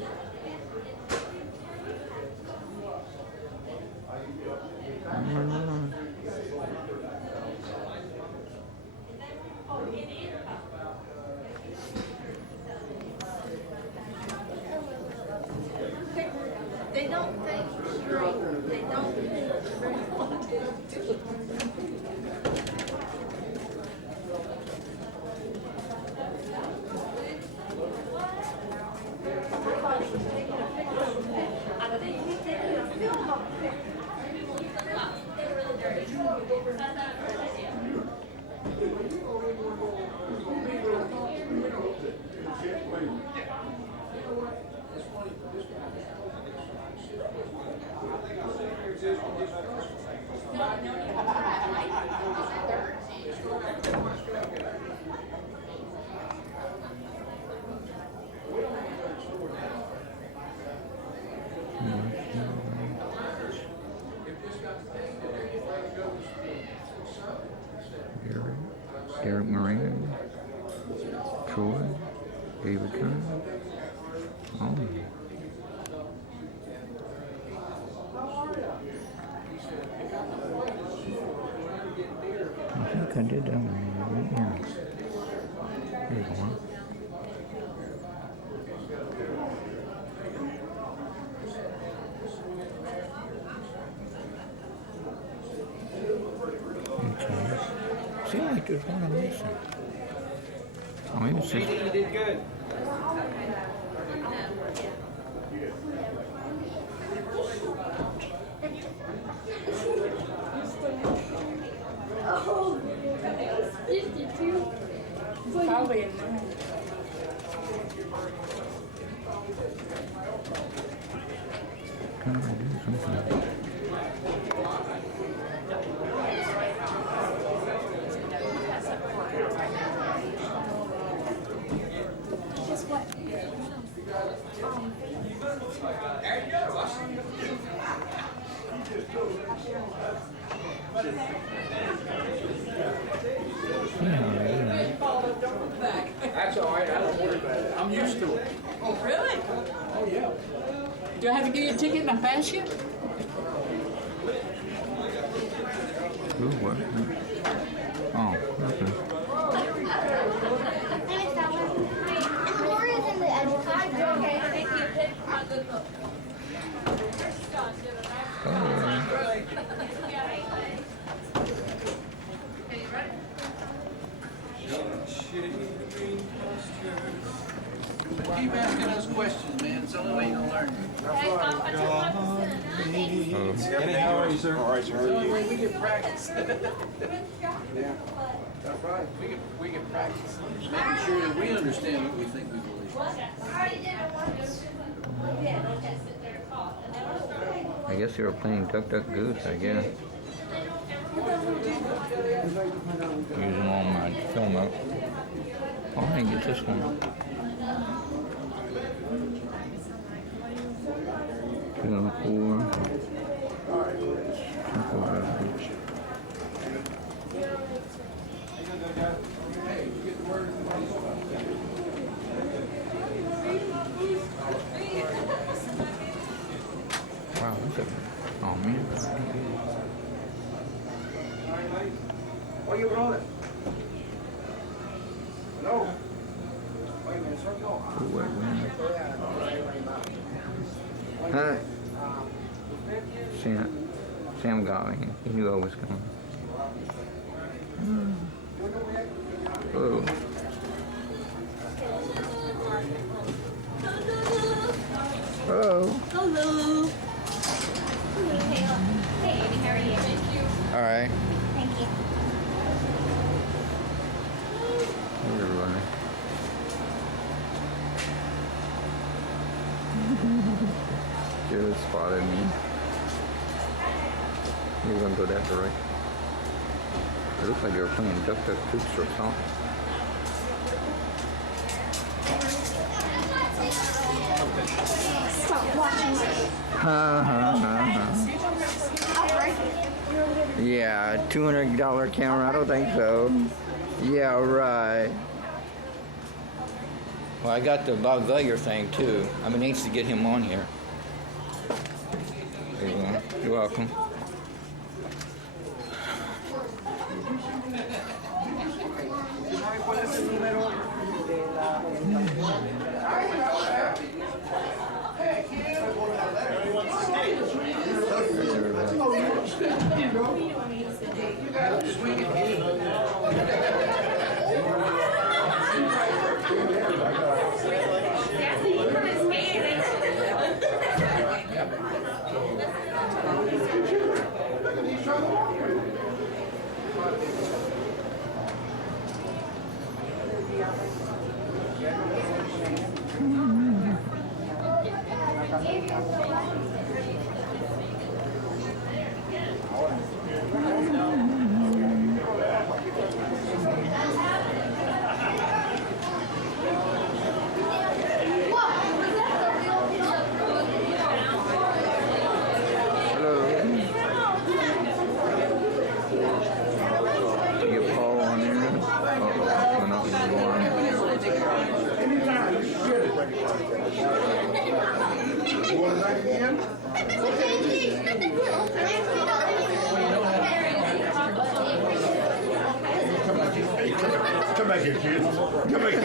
Derek Moran, Troy, David Kern. Oh. I think I did that one right here. Here's one. Okay. Seems like there's one I'm missing. Oh, maybe it's just... You did good. Oh, 52. Probably a 9. Can I do something? Guess what? That's all right. I don't worry about it. I'm used to it. Oh, really? Oh, yeah. Do I have to give you a ticket and I pass you? Ooh, what? Oh, okay. Gloria's in the education. Okay, thank you. Keep asking those questions, man. It's the only way you're gonna learn. How are you, sir? All right, It's the only way we can practice. Yeah, that's right. We can practice. Making sure that we understand what we think we believe. I guess they were playing Duck Duck Goose, I guess. Using all my film up. Oh, I didn't get this one. 204. Wow, that's a... Oh, man. Where you rolling? Hello? Wait a minute, sir. Go. Ooh, wait, man. Huh? Sam got me. He knew I was coming. Oh. Oh. Hello. Hey, Amy, how are you? Thank you. All right. Thank you. We're running. Just spotted me. You're gonna go that direction. It looks like you're playing Duck Duck Goose or something. Stop watching. Yeah, $200 camera. I don't think so. Yeah, right. Well, I got the Bob Vallier thing too. I'm anxious to get him on here. There you go. You're welcome. There's Come back here, kid. Come back here.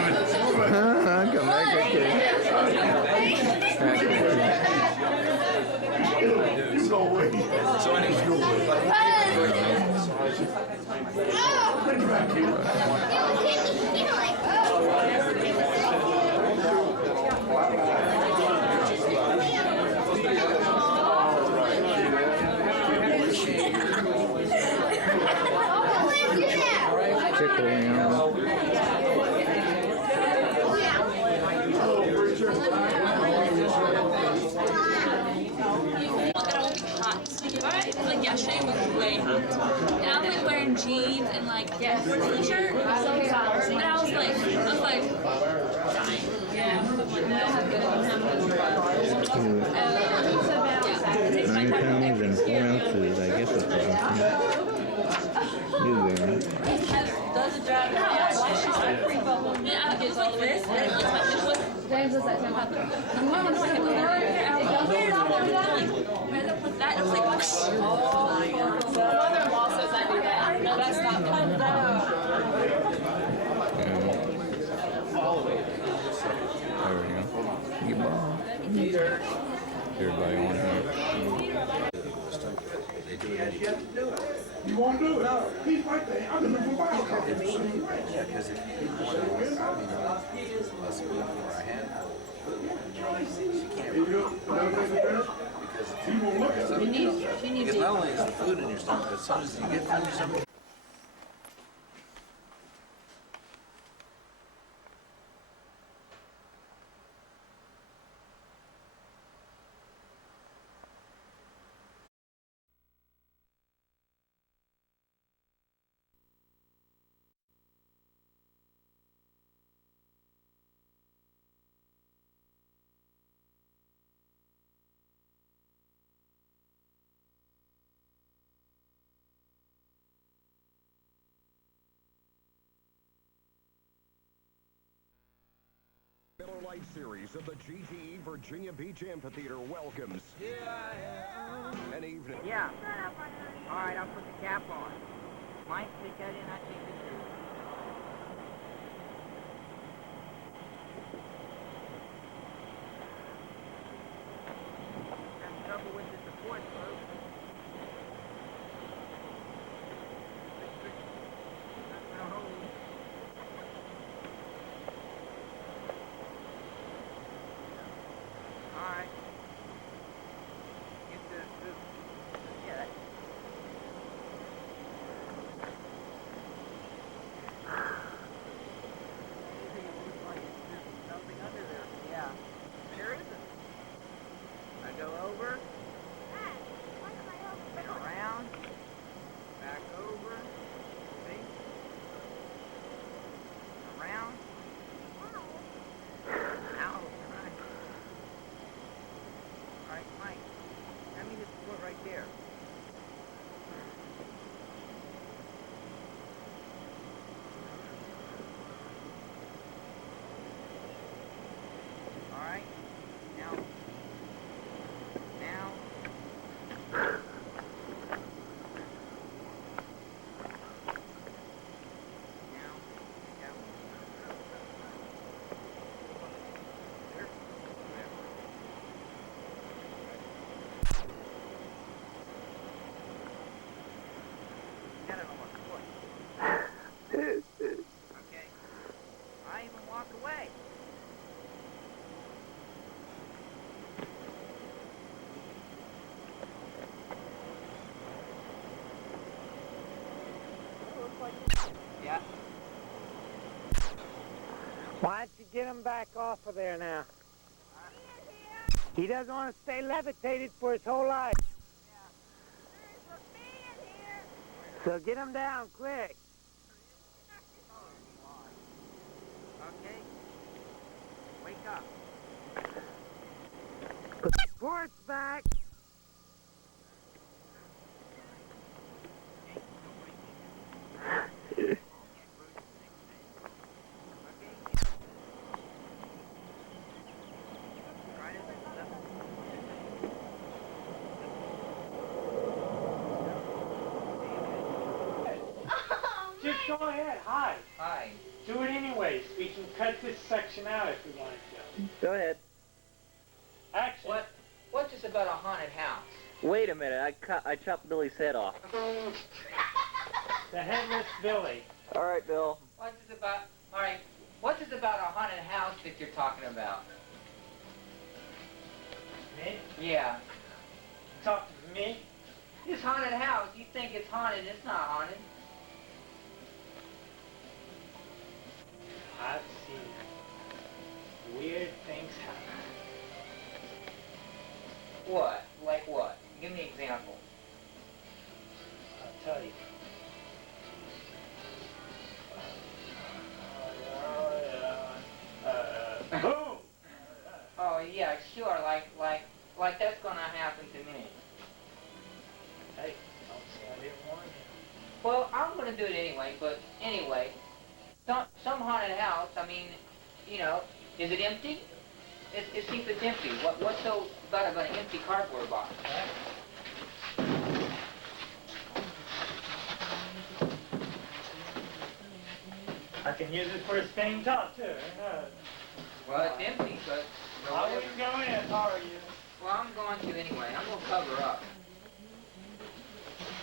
Come back here, kid. You go away. So anyway, go away. Like yesterday was way hot. And I'm like wearing jeans and like a t-shirt. And I was like dying. Yeah. £9 and 4 ounces, I guess it's the Does the job. Yeah, I get all the way. James was at 10 o'clock. No, I had to go right here. I was like, where did I put that? It was like, So mother-in-law says I do that. No, that's not fun. There we go. You ball. Everybody on here. You won't do it. He's right there. I'm looking for Bible college. Yeah, because if you want to us where I had she can't because not only is the food in your stomach, but as soon as you get food in your stomach. Miller Lite Series of the GTE Virginia Beach Amphitheater welcomes an evening. Yeah. All right, I'll put the cap on. Mike, take that in. I take it too. That's trouble with the support, folks. Not gonna hold. All right. Get the yeah. Why don't you get him back off of there now? He doesn't want to stay levitated for his whole life. So get him down quick. Okay. Wake up. Put the ports back. Just go ahead, hi. Hi. Do it anyways. We can cut this section out if we want to. Go ahead. Action. What's this about a haunted house? Wait a minute, I chopped Billy's head off. The headless Billy. All right, Bill. What's this about? All right. What's this about a haunted house that you're talking about? Me? Yeah. Talk to me? This haunted house, you think it's haunted, it's not haunted. I've seen weird things happen. What? Like what? Give me an example. I'll tell you. Boom! Oh yeah, sure. Like that's gonna happen to me. Hey, don't say I didn't warn you. Well, I'm gonna do it anyway. But anyway, some haunted house. I mean, you know, is it empty? It seems it's empty. What's so bad about an empty cardboard box? I can use it for a stained top too. Well, it's empty, but. I wouldn't go in if I were you. Well, I'm going to anyway. I'm gonna cover up.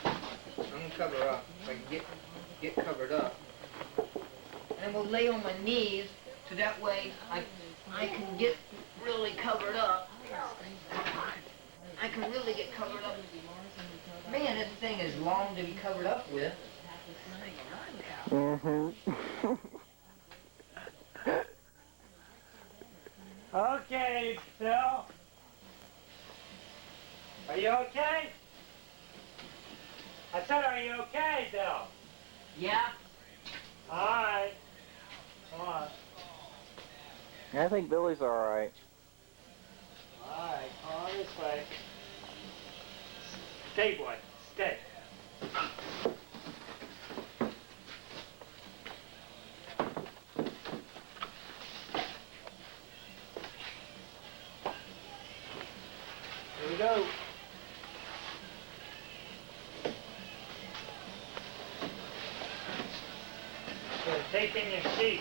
I'm gonna cover up. If I can get covered up, and we'll lay on my knees so that way I can get really covered up. I can really get covered up. Man, this thing is long to be covered up with. Mm-hmm. Okay, Phil. Are you okay? I said, are you okay, Phil? Yeah. All right. Come on. I think Billy's all right. All right, come on this way. Stay, boy. Stay. Here we go. So take in your seat.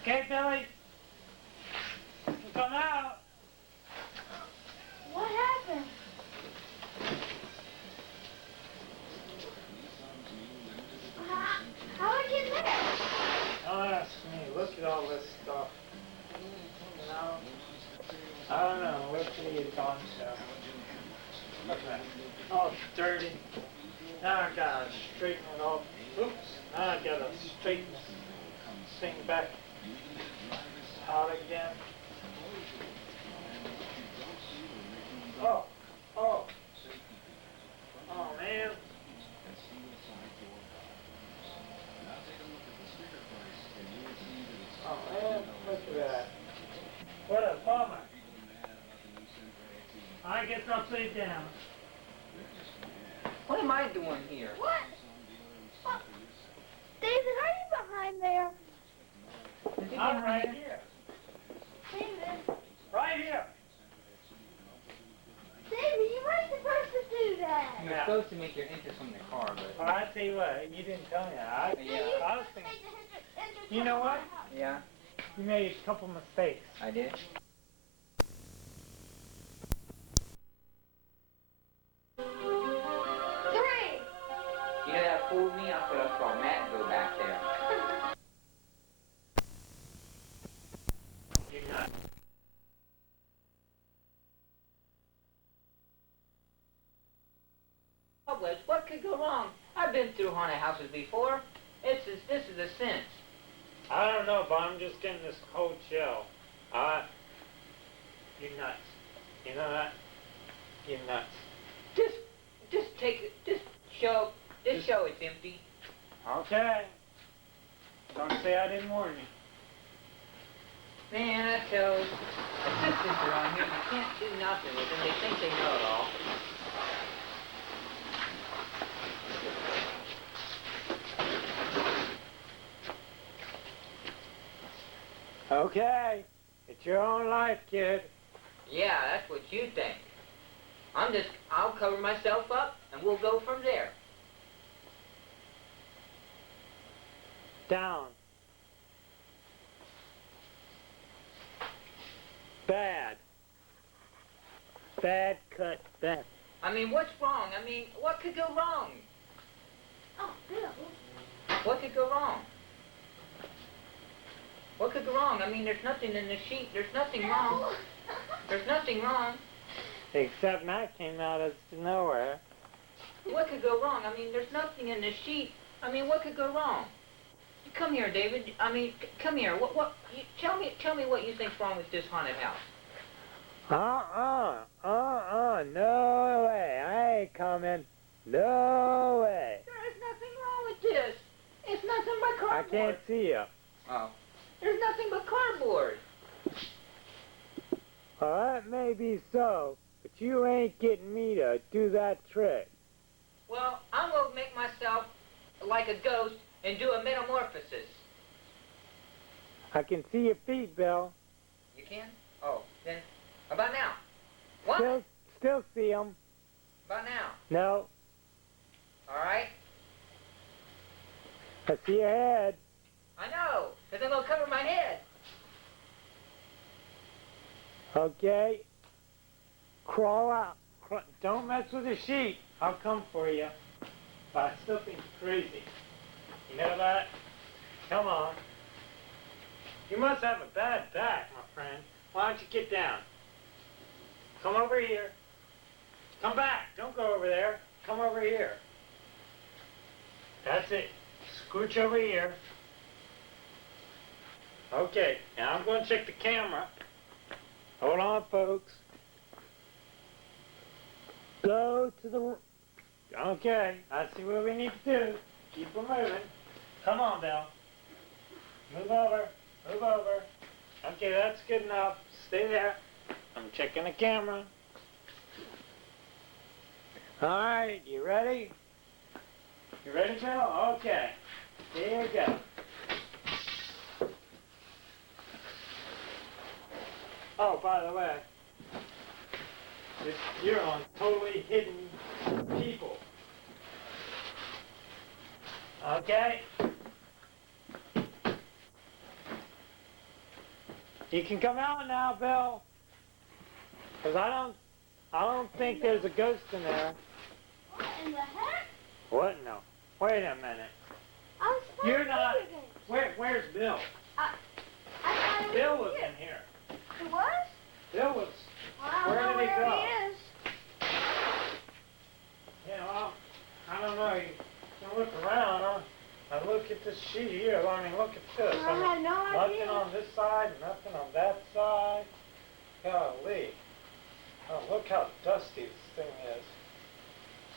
Okay, Billy? Come out. What happened? How did you get there? Don't ask me. Look at all this stuff. You know? I don't know. What could he have done to? Look at that. Oh, it's dirty. Now I gotta straighten it off. Oops. Now I gotta straighten this thing back out again. Oh. Oh. Oh, man. Oh, man. Look at that. What a bummer. I guess I'll sit down. What am I doing here? What? David, are you behind there? I'm right here. David. Right here. David, you weren't supposed to do that. You're supposed to make your entrance from the car, but. Well, I tell you what, you didn't tell me that. Yeah. I was thinking. You know what? Yeah, You made a couple mistakes. I did. Three. You know that fooled me? I thought I saw Matt go back there. You're not. wrong? I've been through haunted houses before. This is a cinch. I don't know, but I'm just getting this cold chill. You're nuts. You know that? You're nuts. Just take it. Just show it's empty. Okay. Don't say I didn't warn you. Man, I tell you, assistants around here, you can't do nothing with them. They think they know it all. Okay. It's your own life, kid. Yeah, that's what you think. I'll cover myself up, and we'll go from there. Down. Bad. Bad cut back. I mean, what's wrong? I mean, what could go wrong? Oh, Bill. What could go wrong? What could go wrong? I mean, there's nothing in the sheet. There's nothing wrong. There's nothing wrong. Except Matt came out of nowhere. What could go wrong? I mean, there's nothing in the sheet. I mean, what could go wrong? Come here, David. I mean, come here. Tell me what you think's wrong with this haunted house. No way. I ain't coming. No way. There is nothing wrong with this. It's nothing but I cardboard. can't see you. Oh. There's nothing but cardboard. Well, that may be so, but you ain't getting me to do that trick. Well, I'm going to make myself like a ghost and do a metamorphosis. I can see your feet, Bill. You can? Oh, then, how about now? What? Still see them. About now? No. All right? I see your head. I know, because I'm going to cover my head. Okay. Crawl out. Don't mess with the sheet. I'll come for you. But I still think it's crazy. You know that? Come on. You must have a bad back, my friend. Why don't you get down? Come over here. Come back. Don't go over there. Come over here. That's it. Scooch over here. Okay, now I'm going to check the camera. Hold on, folks. Go to the... Okay, I see what we need to do. Keep them moving. Come on, Bill. Move over. Move over. Okay, that's good enough. Stay there. I'm checking the camera. All right, you ready? You ready, Bill? Okay. Here you go. Oh, by the way, you're on totally hidden people. Okay? You can come out now, Bill. Because I don't think there's a ghost in there. What in the heck? What? No. Wait a minute. I was playing You're not. video games. Where's Bill? I thought it was Bill was here. in here. It was? Bill was. Well, I don't Where know did he where go? he is. Yeah, well, I don't know. You can look around. I look at this sheet here. I mean, look at this. I had no Nothing idea. on this side, nothing on that side. Golly. Oh, look how dusty this thing is.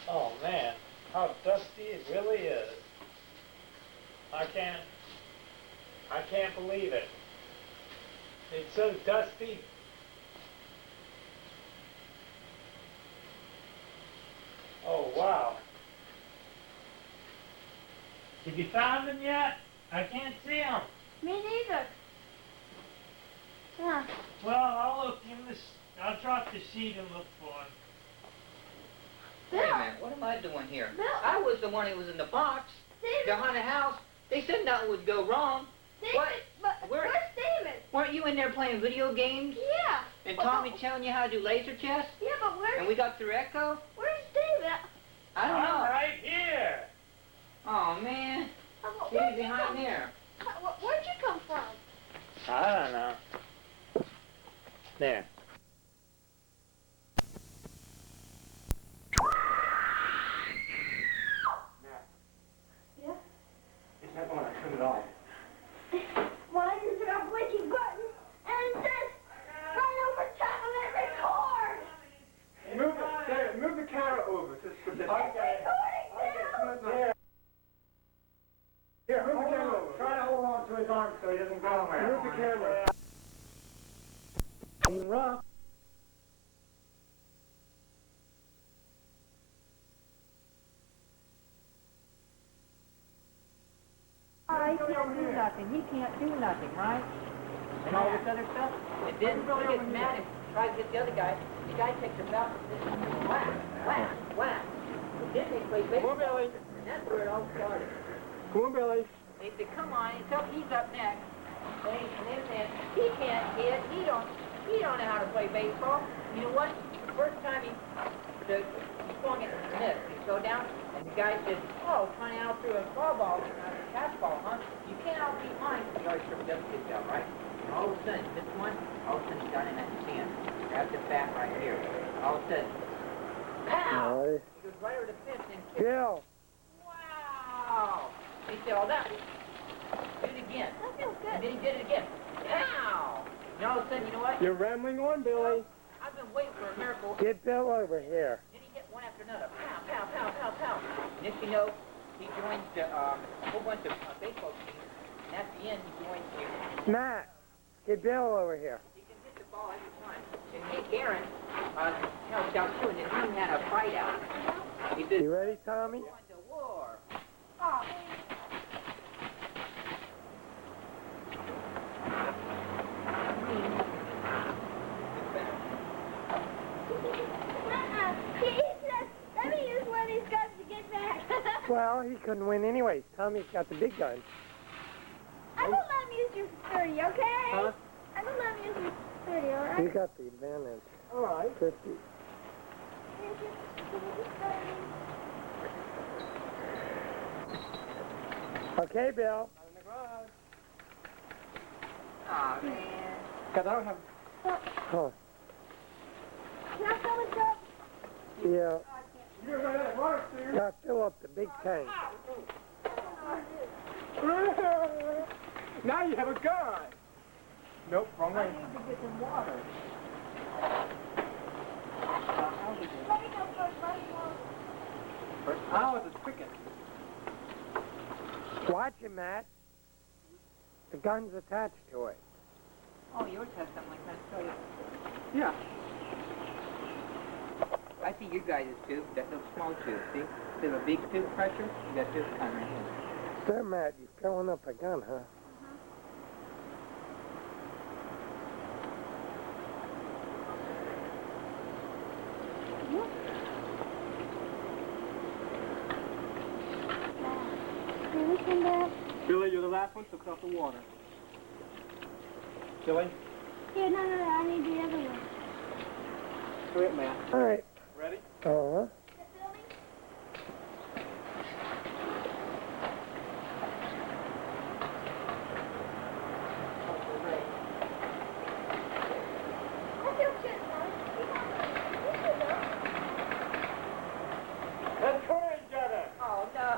Oh, man. How dusty it really is. I can't believe it. It's so dusty. Oh, wow. Have you found them yet? I can't see them. Me neither. Huh. Well, I'll drop the sheet and look for them. Wait a minute, what am I doing here? Bill. I was the one who was in the box. The haunted house. They said nothing would go wrong. David, What? but Where- where's David? Weren't you in there playing video games? Yeah. And But- Tommy telling you how to do laser chess? Yeah, but And we got through Echo? where's David? I don't know. I'm right here. Oh, man. He's Where'd you behind come? there. Where'd you come from? I don't know. There. work so he doesn't go anywhere. Move the camera. He's rough. I can't do nothing. He can't do nothing, right? And all this other stuff. And then he gets mad and tries to get the other guy. The guy takes him out. Whack, whack, whack. Then they play baseball. Come on, Billy. And that's where it all started. Come on, Billy. They said, come on, he's up next. And they said, he can't hit. He don't know how to play baseball. You know what? The first time he swung it and missed. He go down, and the guy said, oh, trying to out through a ball, fastball, huh? You can't outbeat mine. He always tripped up his job, right? And all of a sudden, this one, all of a sudden he got in that stand. Grabbed the bat right here. All of a sudden, pow! Nice. He goes right over the fence and kicked. Bill. Wow! He said, oh, that. Did it again. That feels good. And then he did it again. Pow! And all of a sudden, you know what? You're rambling on, Billy. I've been waiting for a miracle. Get Bill over here. Then he hit one after another. Pow, pow, pow, pow, pow. Next you know, he joins a whole bunch of baseball teams. And at the end, he joins to... Matt, get Bill over here. He can hit the ball every time. And Nick Aaron, helped out too, and then he had a fight out. He did... You ready, Tommy? Going to war. Oh. Let me use one of these guns to get back. Well, he couldn't win anyways. Tommy's got the big gun. I don't let him use your 30, okay? Huh? I don't let him use your 30, all right? You got the advantage. All right. 50. Okay, Bill. Not in the garage. Aw, man. Because I don't have... Huh. Can I fill this up? Yeah. You're going to water, Steve. Got to fill up the big tank. Now you have a gun. Nope, wrong way. I need to get some water. Let me go first. Let me go. I was a chicken. Watch it, Matt. The gun's attached to it. Oh, yours has something like that, so Yeah. I see your guys' tube, that little small tube, see? There's a big tube pressure, you got this kind right here. There, Matt, you're filling up a gun, huh? Can we come back? Billy, you're the last one, so cut off the water. Billy? Here, no, I need the other one. Hurry up, Matt. All right. Ready? Uh-huh. Let's try each other. Oh, no.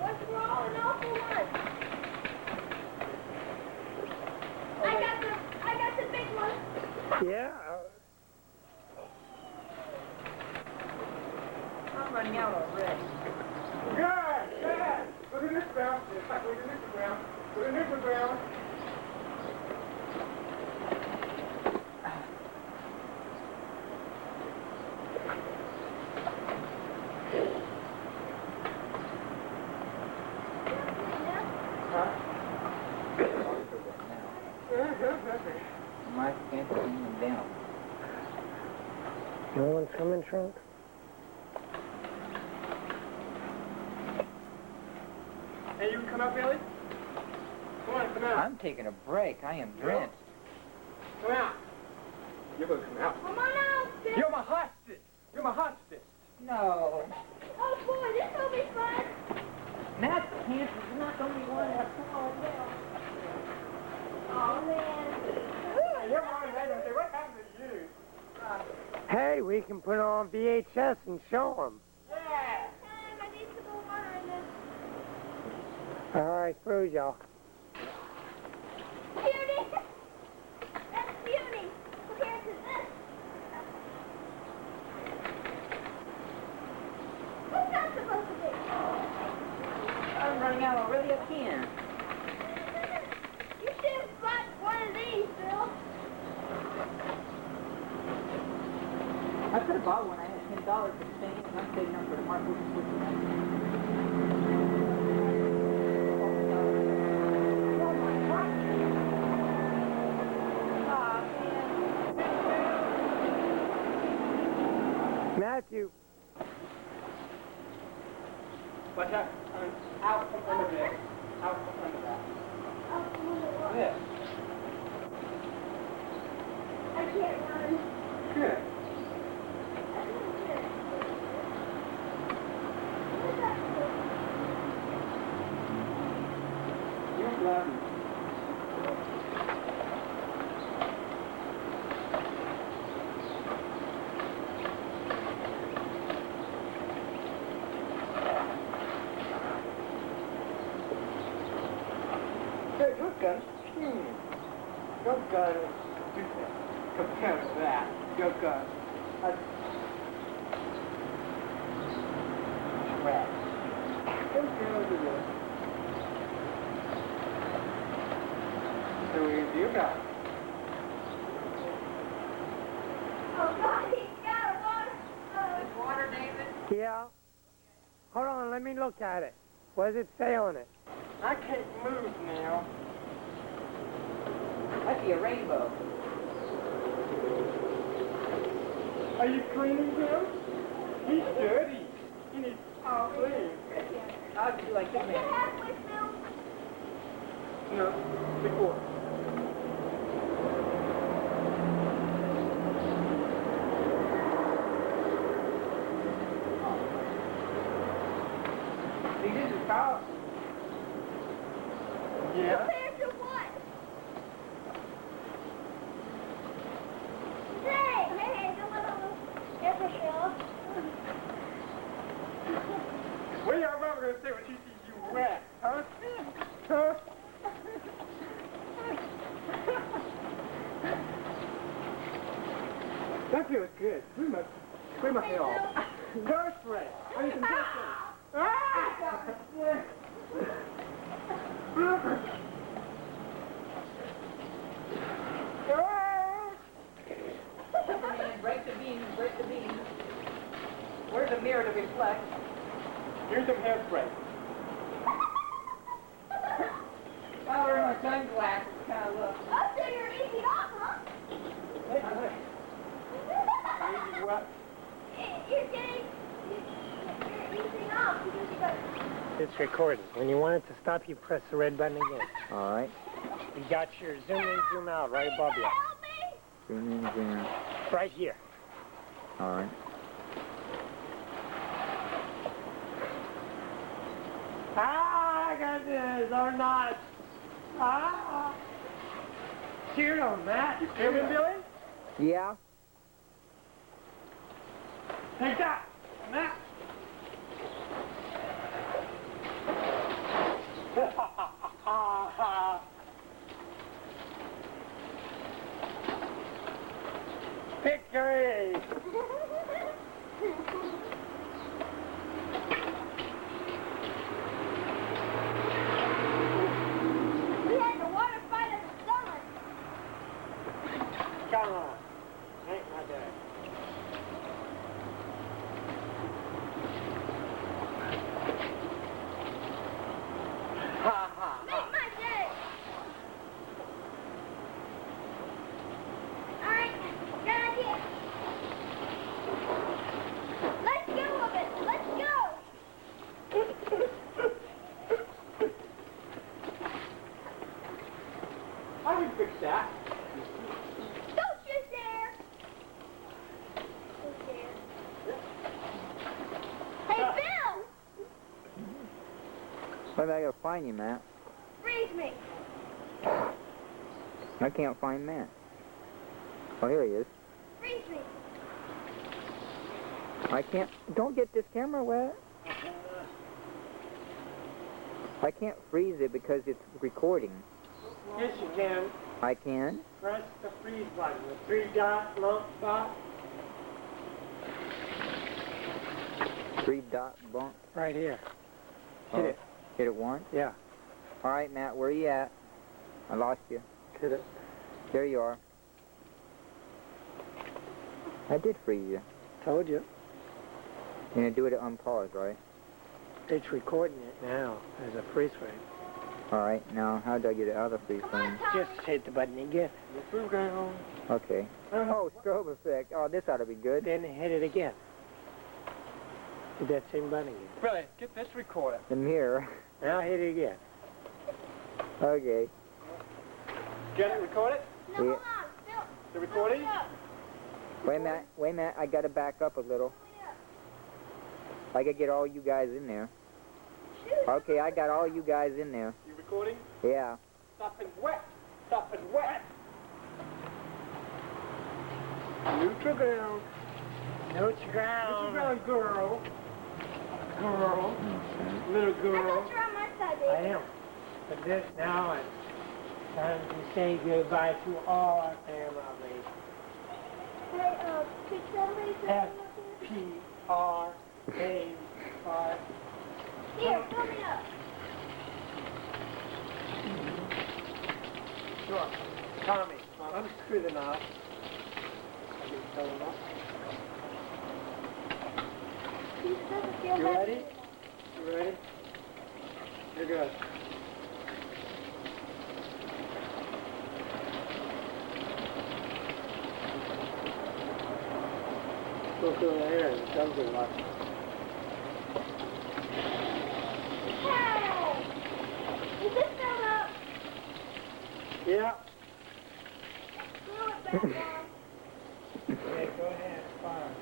What's wrong? An awful lot. I got the big one. Yeah. I'm running out already. Good. Put it in the ground. Put it in the ground. Put it in the ground. My can't bring them down. No one's coming, Trunk? Hey, you can come out, Billy? Come on, come out. I'm taking a break. I am drenched. Come out. You're going to come out. Come on out, Sid. You're my hostage. You're my hostage. No. Oh, boy, this will be fun. Matt's pants is not the only one that's falling down. Oh, man. You're mine later. Say, what happened to you? Hey, we can put it on VHS and show them. I need some more water in this. All right, through y'all. Beauty. That's beauty. Compared to this. What's that supposed to be? I'm running can. You should have bought one of these, Bill. I could have bought one. I had $10 for the thing, and I'm saving up for tomorrow. We can switch it out. Matthew. What's that? Out from under there. Out from under that. This. I can't run. Good. You're bloody. Hey, your gun. Your gun is stupid compared to that. Your gun. Crap. Compared to this. So we do that. Oh, God, he's got a water. Water, David? Yeah. Hold on, let me look at it. What does it say on it? I can't move now. Might be a rainbow. Are you cleaning him? He's dirty. He needs clean. I'll do like this, man. No, before. This is power. Yeah. Compared to what? Hey, the little everything. What are y'all mama gonna say when she sees you wet, huh? Huh? That feels good. Clean my hair off. Nurse spray. I need some nurse spray. Superman, break the beam, break the beam. Where's the mirror to reflect? Here's some hairspray. While we're in our sunglasses, kind of look. Oh, so you're easy off, huh? Easy what? You're easing off because you got... It's recording. When you want it to stop, you press the red button again. All right. You got your zoom in, zoom out right above you. Zoom in, zoom out. Right here. All right. Ah, I got this, or not. Ah. Cheer on that. You filming, Billy? Yeah. Take that. Matt. Victory! We had the water fight at the summer. Come on. Ain't my day. Ha ha. Make my day. All right, good idea. Let's go of it. Let's go. I can fix that. Don't you dare. Don't dare. Hey, Bill. Where am I gonna find you, Matt? Freeze me. I can't find Matt. Oh, here he is. Freeze me. I can't. Don't get this camera wet. I can't freeze it because it's recording. Yes, you can. I can. Press the freeze button. The three-dot lump dot. 3-dot bump. Right here. Oh, Hit it. Hit it once? Yeah. All right, Matt, where are you at? I lost you. Hit it. There you are. I did freeze you. Told you. You're gonna do it on pause, right? It's recording it now as a freeze frame. All right, now how do I get it out of the freeze frame? Just hit the button again. Okay. Oh, strobe effect. Oh, this ought to be good. Then hit it again. Hit that same button again. Brilliant. Get this recorder. The mirror. Now hit it again. Okay. Get it recorded? Yeah. The recording? Wait a minute, I gotta back up a little. I gotta get all you guys in there. Okay, I got all you guys in there. You recording? Yeah. Stop and wet. Stop and wet. Neutral ground. Neutral ground. Neutral ground, girl. Girl. Little girl. I am. But this now it's time to say goodbye to all our family. F-P-R-A-R. Here, fill me up. Sure. Tommy, unscrew the knot. Fill them up. You ready? You ready? You're good. Go through the air, it does a lot. Hey! Is this filled up? Yeah. Fill it back on. Okay, go ahead, fire.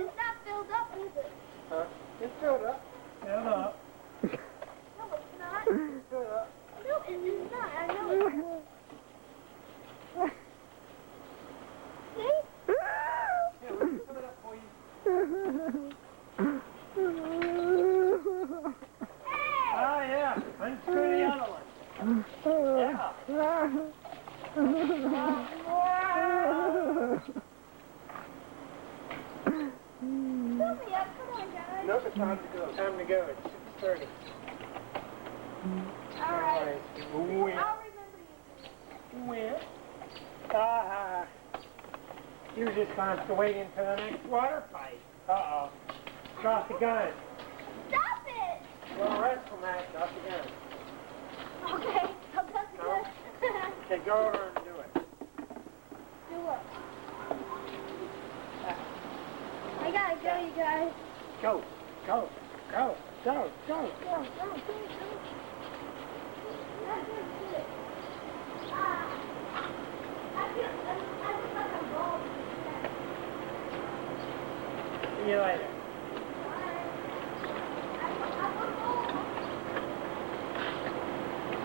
It's not filled up, is it? Huh? It's filled up. Filled up. No, it's not. It's filled up. No, it is not. I know it's not. See? Yeah, let me fill it up for you. Oh, yeah. Unscrew the other one. Yeah. Fill me up. Come on, guys. Nope, it's time to go. Time to go. It's 6:30. All right. When? I'll remember you. When? You're just going to have to wait until the next water fight. Uh-oh. Drop the gun. Stop it! Well, rest from that. Drop the gun. Okay, I'll cut the gun. Okay, go over and do it. Do what? I gotta go, you guys. Go, go, go, go, go. Go, go, go, go. Not gonna do it. I feel like I'm bald. See you later.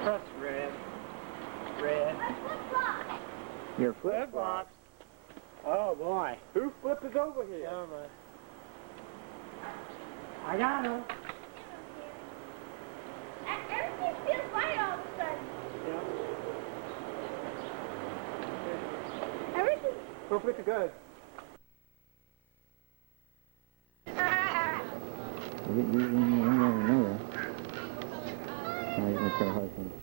Press red. Red. Your Flip flops. Oh boy. Who flipped is over here? Oh my. I got him. Everything feels right all of a sudden. Yeah. Everything. Go flip the gun. Is it using? I never know that. Oh, he's gonna try to hide something.